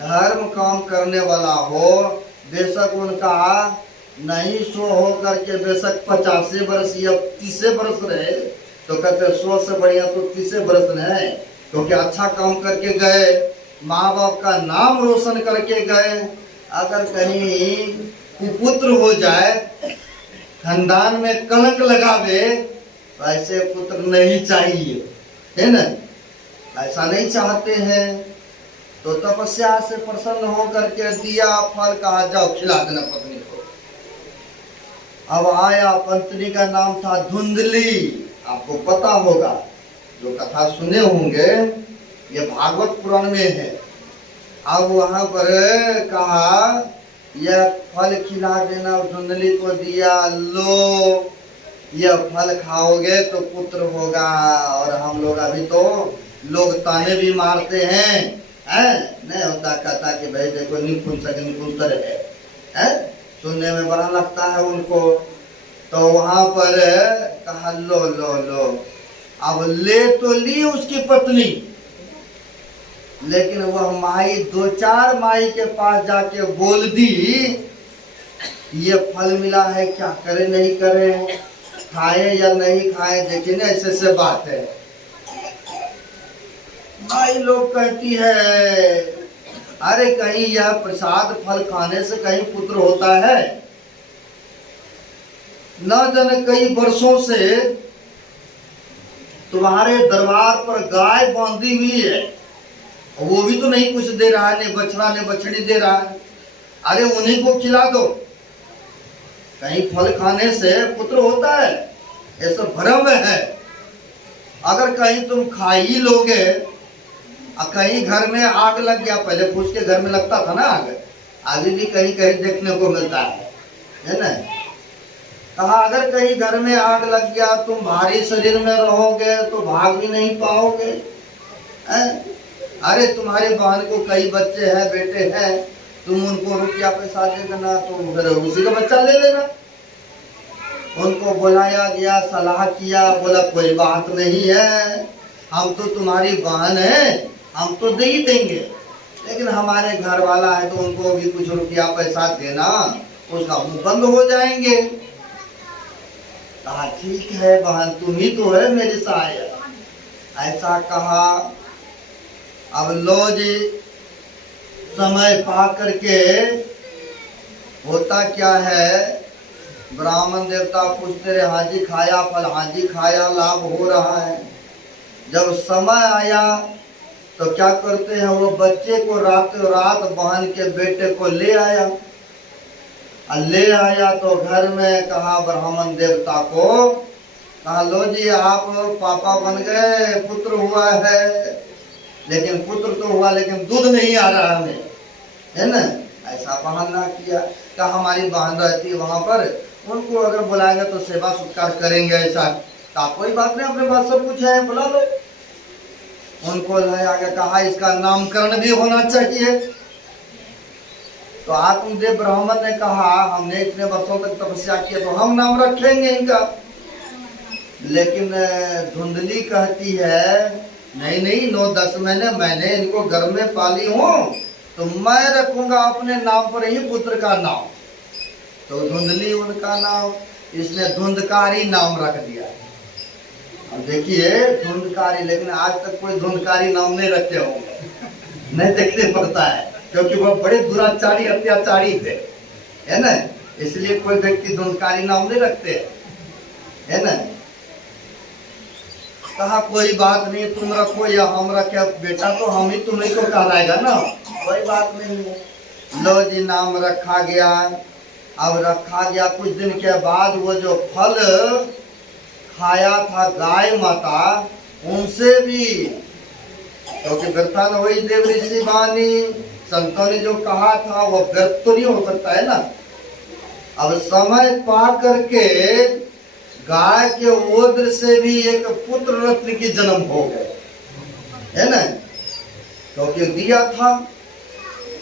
धर्म काम करने वाला हो, बेशक उनका नहीं 100 हो करके बेशक 50 वर्ष या 30 वर्ष रहे, तो कहते 100 से बढ़िया तो 30 वर्ष है, क्योंकि अच्छा काम करके गए, माँ बाप का नाम रोशन करके गए। अगर कहीं कुपुत्र हो जाए, खानदान में कलंक लगावे, तो ऐसे पुत्र नहीं चाहिए, है ना। ऐसा नहीं चाहते हैं। तो तपस्या से प्रसन्न हो करके दिया फल, कहा जाओ खिला देना पत्नी को। अब आया, पत्नी का नाम था धुंधली, आपको पता होगा, जो कथा सुने होंगे, ये भागवत पुराण में है। अब वहां पर कहा यह फल खिला देना, धुंधली को दिया, लो यह फल खाओगे तो पुत्र होगा। और हम लोग अभी तो लोग ताने भी मारते हैं, नहीं होता, कहता कि भाई देखो निपुंसक है, सुनने में बड़ा लगता है उनको। तो वहां पर कहा लो लो लो। अब ले तो ली उसकी पत्नी, लेकिन वह माई 2-4 माई के पास जाके बोल दी, ये फल मिला है, क्या करे नहीं करे, खाए या नहीं खाए, देखिए ना ऐसे से बात है। माई लोग कहती है अरे कहीं यह प्रसाद फल खाने से कहीं पुत्र होता है, न जाने कई वर्षों से तुम्हारे दरबार पर गाय बांधी हुई है, वो भी तो नहीं कुछ दे रहा है, ने बछड़ा ने बछड़ी दे रहा है। अरे उन्हीं को खिला दो, कहीं फल खाने से पुत्र होता है, ऐसा भ्रम है। अगर कहीं तुम खा ही लोगे, कहीं घर में आग लग गया, पहले फूस के घर में लगता था ना आग, अभी भी कहीं कहीं देखने को मिलता है ना। कहा अगर कहीं घर में आग लग गया, तुम भारी शरीर में रहोगे तो भाग भी नहीं पाओगे। अरे तुम्हारी बहन को कई बच्चे हैं, बेटे हैं, तुम उनको रुपया पैसा दे देना तो फिर उसी का बच्चा ले लेना। उनको बुलाया गया, सलाह किया, बोला कोई बात नहीं है, हम तो तुम्हारी बहन है, हम तो दे ही देंगे, लेकिन हमारे घर वाला है तो उनको भी कुछ रुपया पैसा देना, उसका मुंह बंद हो जाएंगे। कहा ठीक है बहन, तुम ही तो है मेरी सहायक। ऐसा कहा। अब लो जी, समय पा करके होता क्या है, ब्राह्मण देवता पूछते रहे, हाँ जी खाया फल, हाँ जी खाया, लाभ हो रहा है। जब समय आया तो क्या करते हैं, वो बच्चे को रातों रात बहन के बेटे को ले आया। तो घर में कहा ब्राह्मण देवता को, कहा लो जी आप पापा बन गए, पुत्र हुआ है, लेकिन पुत्र तो हुआ लेकिन दूध नहीं आ रहा हमें, है ना। ऐसा बहाना किया। कहा हमारी बहन रहती है वहां पर, उनको अगर बुलाएंगे तो सेवा सत्कार करेंगे। ऐसा कहा कोई बात नहीं, अपने पास सब कुछ है, बुला लो। उनको लाया गया। कहा इसका नामकरण भी होना चाहिए। तो आत्मदेव ब्राह्मण ने कहा हमने इतने वर्षों तक तपस्या किया तो हम नाम रखेंगे इनका। लेकिन धुंधली कहती है नहीं नहीं, 9-10 महीने मैंने इनको घर में पाली हूँ, तो मैं रखूंगा अपने नाम पर ही पुत्र का नाम। तो धुंधली उनका नाम, इसने धुंधकारी नाम रख दिया। अब देखिए धुंधकारी, लेकिन आज तक कोई धुंधकारी नाम नहीं रखे होंगे, नहीं देखने पड़ता है, क्योंकि वो बड़े दुराचारी अत्याचारी थे, है ना। इसलिए कोई व्यक्ति धुंधकारी नाम नहीं रखते, है ना। कहा कोई बात नहीं, तुम रखो या हम रखे, बेटा तो हम ही तुम्हें को कहलाएगा ना, कोई बात नहीं है। लो जी नाम रखा गया। अब रखा गया, कुछ दिन के बाद वो जो फल खाया था गाय माता, उनसे भी, क्योंकि व्यर्था न हुई देव ऋषि वाणी, संतों ने जो कहा था वो व्यर्थ तो नहीं हो सकता है ना। अब समय पा करके गाय के ओद्र से भी एक पुत्र रत्न की जन्म हो गए, है ना, क्योंकि दिया था।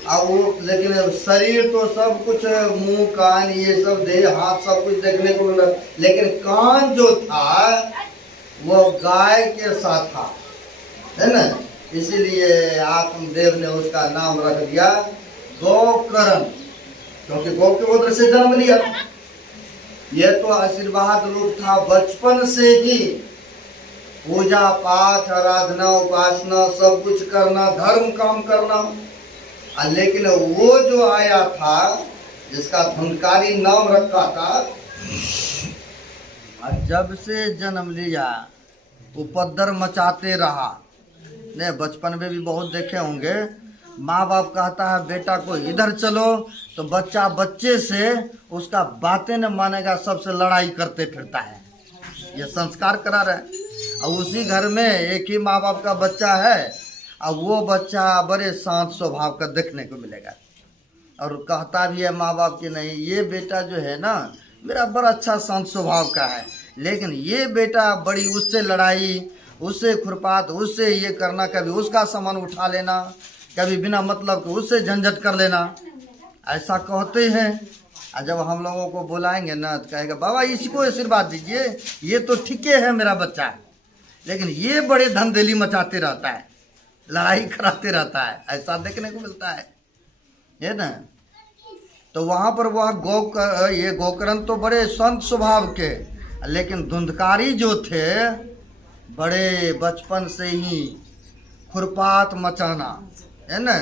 अब वो लेकिन शरीर तो सब कुछ, मुंह कान ये सब देह हाथ सब कुछ देखने को मिला, लेकिन कान जो था वो गाय के साथ था, है ना। इसीलिए आत्मदेव ने उसका नाम रख दिया गोकर्ण, क्योंकि गौ के उधर से जन्म लिया। ये तो आशीर्वाद रूप था। बचपन से ही पूजा पाठ आराधना उपासना सब कुछ करना, धर्म काम करना। लेकिन वो जो आया था जिसका धुंधकारी नाम रखा था, जब से जन्म लिया उपद्रव मचाते रहा। ने बचपन में भी बहुत देखे होंगे, माँ बाप कहता है बेटा को इधर चलो, तो बच्चा बच्चे से उसका बातें न मानेगा, सबसे लड़ाई करते फिरता है। ये संस्कार करा रहे। और उसी घर में एक ही माँ बाप का बच्चा है, अब वो बच्चा बड़े शांत स्वभाव का देखने को मिलेगा, और कहता भी है माँ बाप की नहीं, ये बेटा जो है ना मेरा बड़ा अच्छा शांत स्वभाव का है, लेकिन ये बेटा बड़ी उससे लड़ाई, उससे खुरपात, उससे ये करना, कभी उसका सामान उठा लेना, कभी बिना मतलब के उससे झंझट कर लेना, ऐसा कहते हैं। और जब हम लोगों को बुलाएंगे ना तो कहेगा बाबा इसको आशीर्वाद दीजिए, ये तो ठीक है मेरा बच्चा, लेकिन ये बड़े धंधेली मचाते रहता है, लड़ाई कराते रहता है, ऐसा देखने को मिलता है ना। तो वहाँ पर वह ये गोकर्ण तो बड़े संत स्वभाव के, लेकिन धुंधकारी जो थे बड़े बचपन से ही खुरपात मचाना, है ना।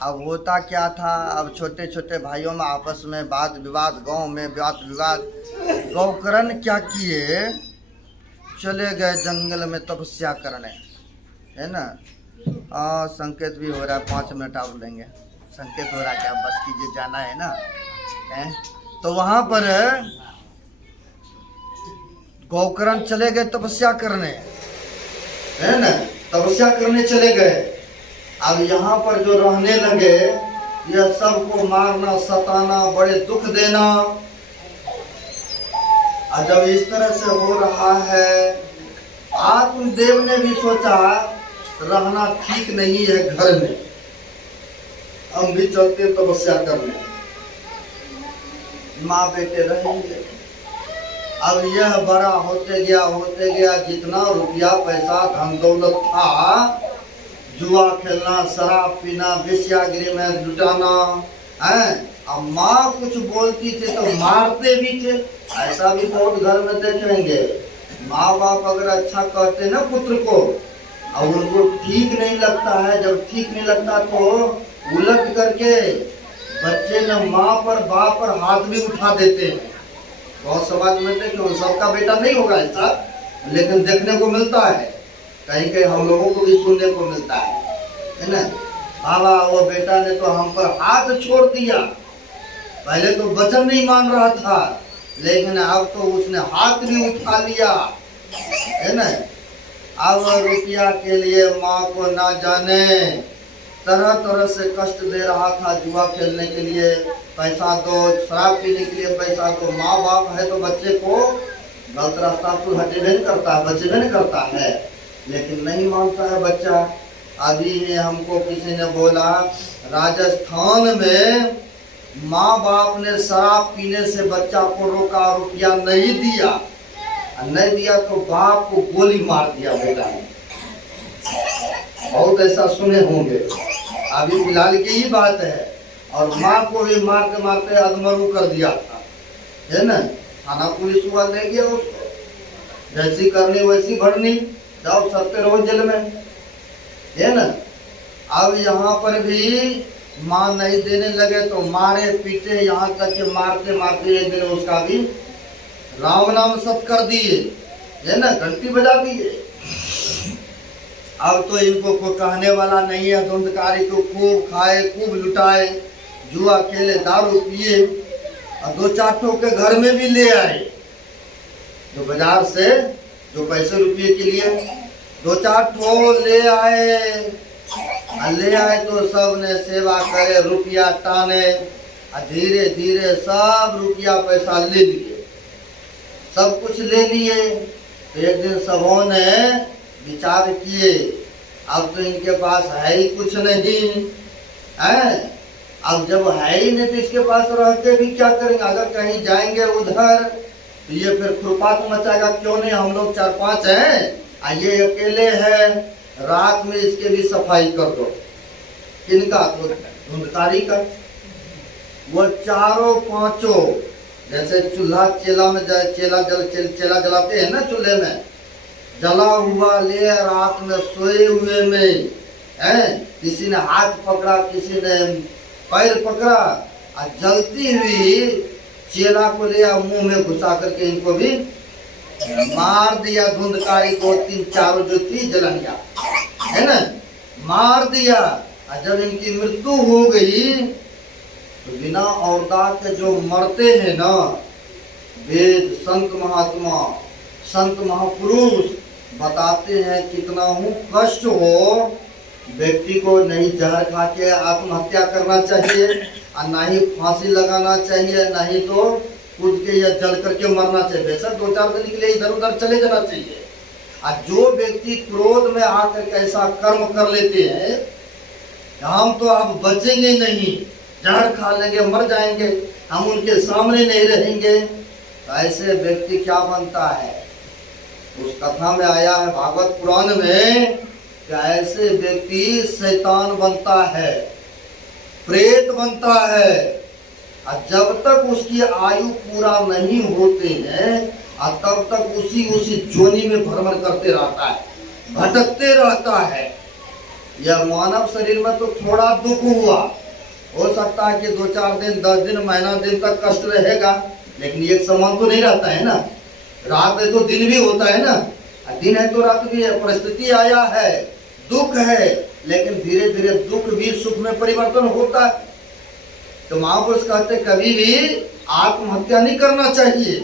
अब होता क्या था, अब छोटे छोटे भाइयों में आपस में वाद विवाद, गांव में वाद विवाद। गोकर्ण क्या किए, चले गए जंगल में तपस्या करने, है ना। संकेत भी हो रहा है, 5 मिनट और लेंगे, संकेत हो रहा है कि आप बस कीजिए, जाना है ना, है? तो वहाँ पर गोकर्ण चले गए तपस्या करने, है ना, तपस्या करने चले गए। अब यहाँ पर जो रहने लगे यह सबको मारना, सताना, बड़े दुख देना। और जब इस तरह से हो रहा है, आत्मदेव ने भी सोचा रहना ठीक नहीं है घर में, हम भी चलते तपस्या करने, माँ बेटे रहेंगे। अब यह बड़ा होते गया, जितना रुपया पैसा धन दौलत था, जुआ खेलना, शराब पीना, वेश्यागिरी में लुटाना है। अब माँ कुछ बोलती थी तो मारते भी थे। ऐसा भी बहुत घर में देखेंगे, माँ बाप अगर अच्छा कहते ना पुत्र को, और उनको ठीक नहीं लगता है, जब ठीक नहीं लगता तो उलट करके बच्चे ने माँ पर बाप पर हाथ भी उठा देते हैं। बहुत समाज में देखो, सबका बेटा नहीं होगा ऐसा, लेकिन देखने को मिलता है, कहीं कहीं हम लोगों को भी सुनने को मिलता है ना। बाबा वो बेटा ने तो हम पर हाथ छोड़ दिया, पहले तो वचन नहीं मान रहा था, लेकिन अब तो उसने हाथ भी उठा लिया, है ना। अब रुपया के लिए माँ को ना जाने तरह तरह से कष्ट दे रहा था। जुआ खेलने के लिए पैसा दो, शराब पीने के लिए पैसा दो। माँ बाप है तो बच्चे को गलत रास्ता तो हटेबे नहीं करता है, बचेबे नहीं करता है, लेकिन नहीं मानता है बच्चा। अभी हमको किसी ने बोला, राजस्थान में माँ बाप ने शराब पीने से बच्चा को रोका, रुपया नहीं दिया, नहीं दिया तो बाप को गोली मार दिया बेटा ने। बहुत ऐसा सुने होंगे, अभी फिलहाल की ही बात है। और माँ को भी मारते मारते अधमरू कर दिया था, है ना। थाना पुलिस हुआ ले गया उसको, जैसी करनी वैसी भरनी, जाओ सत्य रहो जेल में, है ना। अब यहाँ पर भी माँ नहीं देने लगे तो मारे पीटे, यहाँ तक कि मारते मारते एक दिन उसका भी राम नाम सत कर दिए, है ना, घंटी बजा दिए। अब तो इनको कोई कहने वाला नहीं है। धुंधकारी को खूब खाए, खूब लुटाए, जुआ खेले, दारू पिए, और दो चार ठो के घर में भी ले आए, जो बाजार से जो पैसे रुपये के लिए दो चार ठो ले आए तो सब ने सेवा करे, रुपया टाने, और धीरे धीरे सब रुपया पैसा ले लिए, सब कुछ ले लिए। तो एक दिन सबों ने विचार किए, अब तो इनके पास है ही कुछ नहीं है। अब जब है ही नहीं तो इसके पास रह के भी क्या करेंगे, अगर कहीं जाएंगे उधर तो ये फिर खुरपात मचाएगा, क्यों नहीं हम लोग 4-5 हैं, ये अकेले है, रात में इसके भी सफाई कर दो। किनका? तो धुंधकारी का। वो चारों पांचों, जैसे चूल्हा चेला में चेला जलाते हैं ना, चूल्हे में जला हुआ ले, रात में सोए हुए में है, किसी ने हाथ पकड़ा, किसी ने पैर पकड़ा, और जलती हुई चेला को लिया, मुंह में घुसा करके इनको भी मार दिया। धुंधकारी को 3-4 जो थी जलनिया, है ना, मार दिया। और जब इनकी मृत्यु हो गई तो बिना औरदा के जो मरते हैं ना, वेद संत महात्मा, संत महापुरुष बताते हैं कितना हूँ कष्ट हो व्यक्ति को। नहीं जहर खा के आत्महत्या करना चाहिए, और ना ही फांसी लगाना चाहिए, ना ही तो कूद के या जल करके मरना चाहिए। बेशक 2-4 दिन के लिए इधर उधर चले जाना चाहिए। और जो व्यक्ति क्रोध में आकर के ऐसा कर्म कर लेते हैं, हम तो अब बचेंगे नहीं, जहर खा लेंगे, मर जाएंगे, हम उनके सामने नहीं रहेंगे, तो ऐसे व्यक्ति क्या बनता है। उस कथा में आया है भागवत पुराण में कि ऐसे व्यक्ति शैतान बनता है, प्रेत बनता है, और जब तक उसकी आयु पूरा नहीं होते हैं, और तब तक उसी जोनी में भ्रमण करते रहता है, भटकते रहता है। यह मानव शरीर में तो थोड़ा दुख हुआ, हो सकता है कि 2-4 दिन, 10 दिन, महीना दिन तक कष्ट रहेगा, लेकिन एक समान तो नहीं रहता है ना। रात है तो दिन भी होता है ना, दिन है तो रात भी है। परिस्थिति आया है, दुख है, लेकिन धीरे धीरे दुख भी सुख में परिवर्तन होता है। तो महापुरुष कहते कभी भी आत्महत्या नहीं करना चाहिए।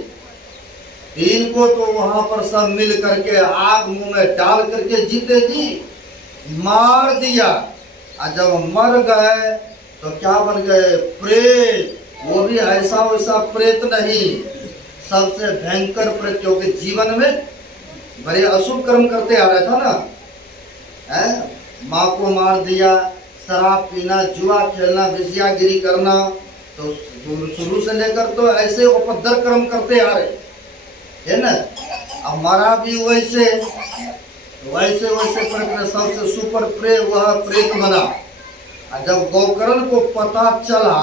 इनको तो वहां पर सब मिल करके आग मुंह में डाल करके जीते जी मार दिया। और जब मर गए तो क्या बन गए? प्रेत। वो भी ऐसा वैसा प्रेत नहीं, सबसे भयंकर प्रेत, क्योंकि जीवन में बड़े अशुभ कर्म करते आ रहा था ना, है? माँ को मार दिया, शराब पीना, जुआ खेलना, विषयागिरी करना, तो शुरू से लेकर तो ऐसे उपद्रव कर्म करते आ रहे है ना। अब मरा भी वैसे वैसे वैसे करके सबसे सुपर प्रेत वह प्रेत बना। और जब गोकर्ण को पता चला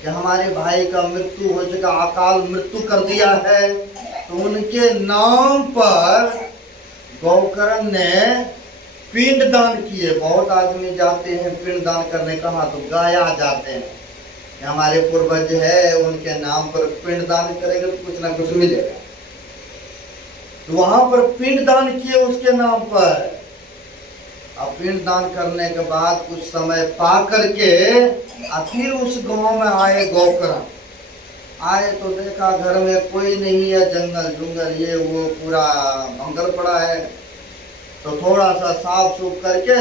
कि हमारे भाई का मृत्यु हो चुका, अकाल मृत्यु कर दिया है, तो उनके नाम पर गोकर्ण ने पिंड दान किए। बहुत आदमी जाते हैं पिंड दान करने, कहाँ तो गया जाते हैं, हमारे पूर्वज है उनके नाम पर पिंड दान करेंगे तो कुछ ना कुछ मिलेगा। तो वहां पर पिंड दान किए उसके नाम पर। अब पिंड दान करने के बाद कुछ समय पा करके फिर उस गांव में आए गोकर्ण। आए तो देखा घर में कोई नहीं है, जंगल जुंगल ये वो पूरा भंगर पड़ा है। तो थोड़ा सा साफ सूफ करके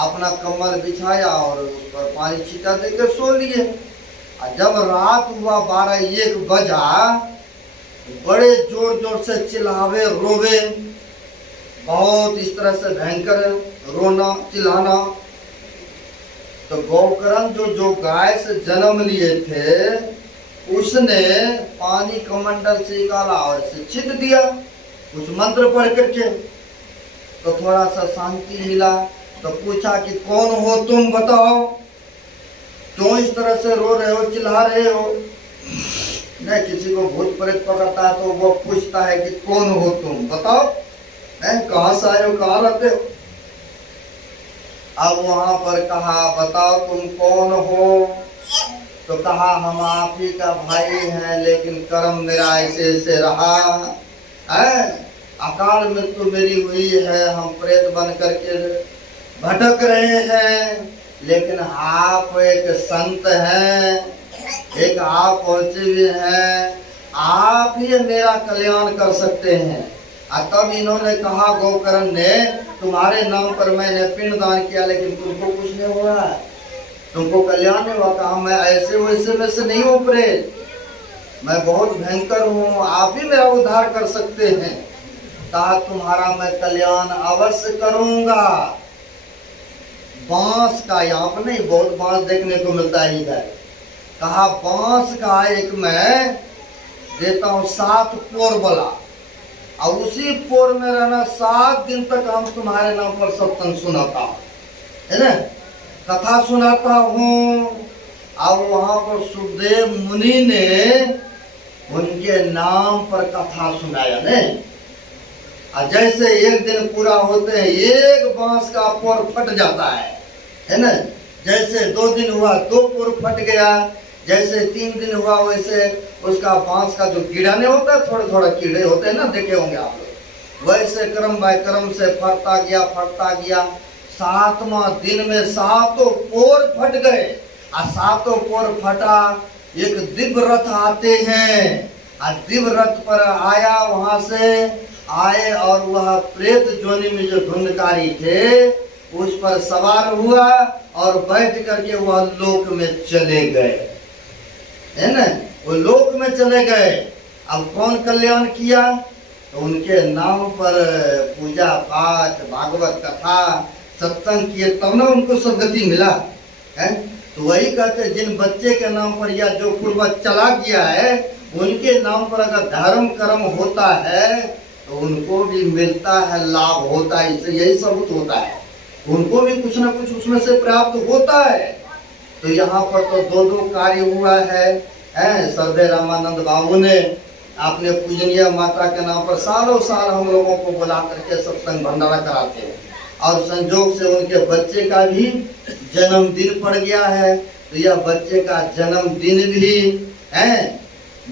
अपना कम्बल बिछाया और उस पर पानी छीटा देकर सो लिए। और जब रात हुआ 12-1 बजा, बड़े जोर जोर से चिल्लावे रोवे, बहुत इस तरह से भयंकर रोना चिल्लाना। तो गोकर्ण जो गाय से जन्म लिए थे, उसने पानी कमंडल से निकाला और इसे छिट दिया कुछ मंत्र पढ़ करके। तो थोड़ा सा शांति मिला। तो पूछा कि कौन हो तुम, बताओ क्यों इस तरह से रो रहे हो, चिल्ला रहे हो। नहीं, किसी को भूत प्रेत पकड़ता है तो वो पूछता है कि कौन हो तुम, बताओ, कहाँ से आए हो, कहाँ रहते हो। अब वहां पर कहा बताओ तुम कौन हो। तो कहा हम आप ही का भाई हैं, लेकिन कर्म मेरा ऐसे ऐसे रहा है, अकाल मृत्यु मेरी हुई है, हम प्रेत बन करके भटक रहे हैं। लेकिन आप एक संत हैं, एक आप पहुंचे हुए हैं, आप ही मेरा कल्याण कर सकते हैं। तब इन्होंने कहा गोकर्ण ने, तुम्हारे नाम पर मैंने पिंड दान किया लेकिन तुमको कुछ नहीं हुआ है, तुमको कल्याण नहीं हुआ। कहा मैं ऐसे वैसे में से नहीं हूँ प्रेत, मैं बहुत भयंकर हूँ, आप ही मेरा उद्धार कर सकते हैं। कहा तुम्हारा मैं कल्याण अवश्य करूंगा। बांस का, यहाँ पर नहीं, बहुत बांस देखने को मिलता है इधर। कहा बांस का एक मैं देता हूँ 7 पोर वाला, और उसी पोर में रहना 7 दिन तक हम तुम्हारे नाम पर सत्संग सुनाता हूँ, है ना, कथा सुनाता हूँ। अब वहां पर सुखदेव मुनि ने उनके नाम पर कथा सुनाया नहीं। और जैसे एक दिन पूरा होते हैं, एक बांस का पोर फट जाता है ना। जैसे 2 दिन हुआ 2 पोर फट गया, जैसे 3 दिन हुआ वैसे उसका बांस का जो कीड़ा नहीं होता, थोड़े थोड़े कीड़े होते हैं ना, देखे होंगे आप लोग, वैसे क्रम बाय क्रम से फटता गया। 7वां दिन में 7 पोर फट गए। और 7 पोर फटा, एक दिव्य रथ आते हैं, और दिव्य रथ पर आया, वहां से आए और वह प्रेत जोनी में जो ढूंढकारी थे उस पर सवार हुआ और बैठ करके वह लोक में चले गए, है ना, वो लोक में चले गए। अब कौन कल्याण किया? तो उनके नाम पर पूजा पाठ, भागवत कथा, सत्संग किए, तब ना उनको सदगति मिला है। तो वही कहते, जिन बच्चे के नाम पर या जो पूर्वज चला गया है, उनके नाम पर अगर धर्म कर्म होता है तो उनको भी मिलता है, लाभ होता है। इससे यही सबूत होता है, उनको भी कुछ ना कुछ उसमें से प्राप्त होता है। तो यहाँ पर तो 2 कार्य हुआ है। सर्वे रामानंद बाबू ने अपने पूजनीय माता के नाम पर सालों साल हम लोगों को बुला करके सत्संग भंडारा कराते हैं, और संजोग से उनके बच्चे का भी जन्मदिन पड़ गया है। तो यह बच्चे का जन्मदिन भी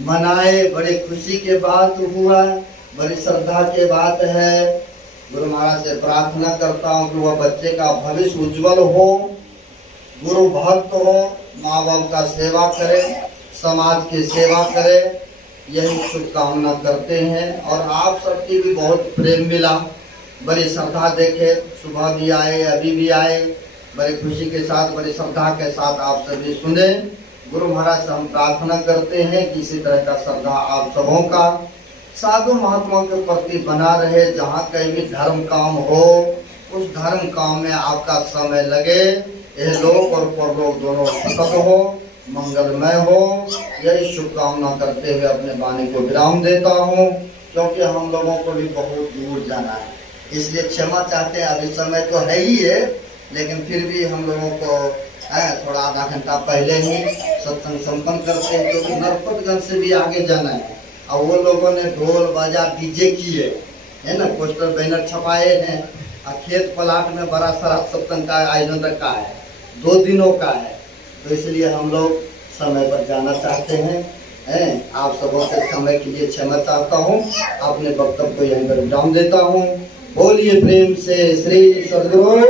मनाए, बड़े खुशी के बात हुआ, बड़ी श्रद्धा के बात है। गुरु महाराज से प्रार्थना करता हूँ कि वह बच्चे का भविष्य उज्जवल हो, गुरु भक्त हो, माँ बाप का सेवा करे, समाज की सेवा करे, यही शुभकामना करते हैं। और आप सबकी भी बहुत प्रेम मिला, बड़ी श्रद्धा देखे, सुबह भी आए, अभी भी आए, बड़ी खुशी के साथ, बड़ी श्रद्धा के साथ आप सभी सुने। गुरु महाराज से हम प्रार्थना करते हैं कि इसी तरह का श्रद्धा आप सबों का साधु महात्माओं के प्रति बना रहे। जहाँ कहीं भी धर्म काम हो, उस धर्म काम में आपका समय लगे, यह लोक और परलोक दोनों सुखद हो, मंगलमय हो, यही शुभकामना करते हुए अपने वाणी को विराम देता हूँ। क्योंकि हम लोगों को भी बहुत दूर जाना है, इसलिए क्षमा चाहते हैं। अभी समय तो है ही है, लेकिन फिर भी हम लोगों को थोड़ा आधा घंटा पहले ही सत्संग संपन्न करते हैं, क्योंकि नरपतगंज से भी आगे जाना है। और वो लोगों ने ढोल बाजा डीजे किए है ना, पोस्टर बैनर छपाए हैं, और खेत प्लाट में बड़ा सारा सत्संग का आयोजन रखा है, 2 दिनों का है। तो इसलिए हम लोग समय पर जाना चाहते हैं। आप सबों से समय के लिए क्षमा चाहता हूँ। अपने वक्तव्य को यहीं पर विराम देता हूँ। बोलिए प्रेम से श्री सद्गुरु।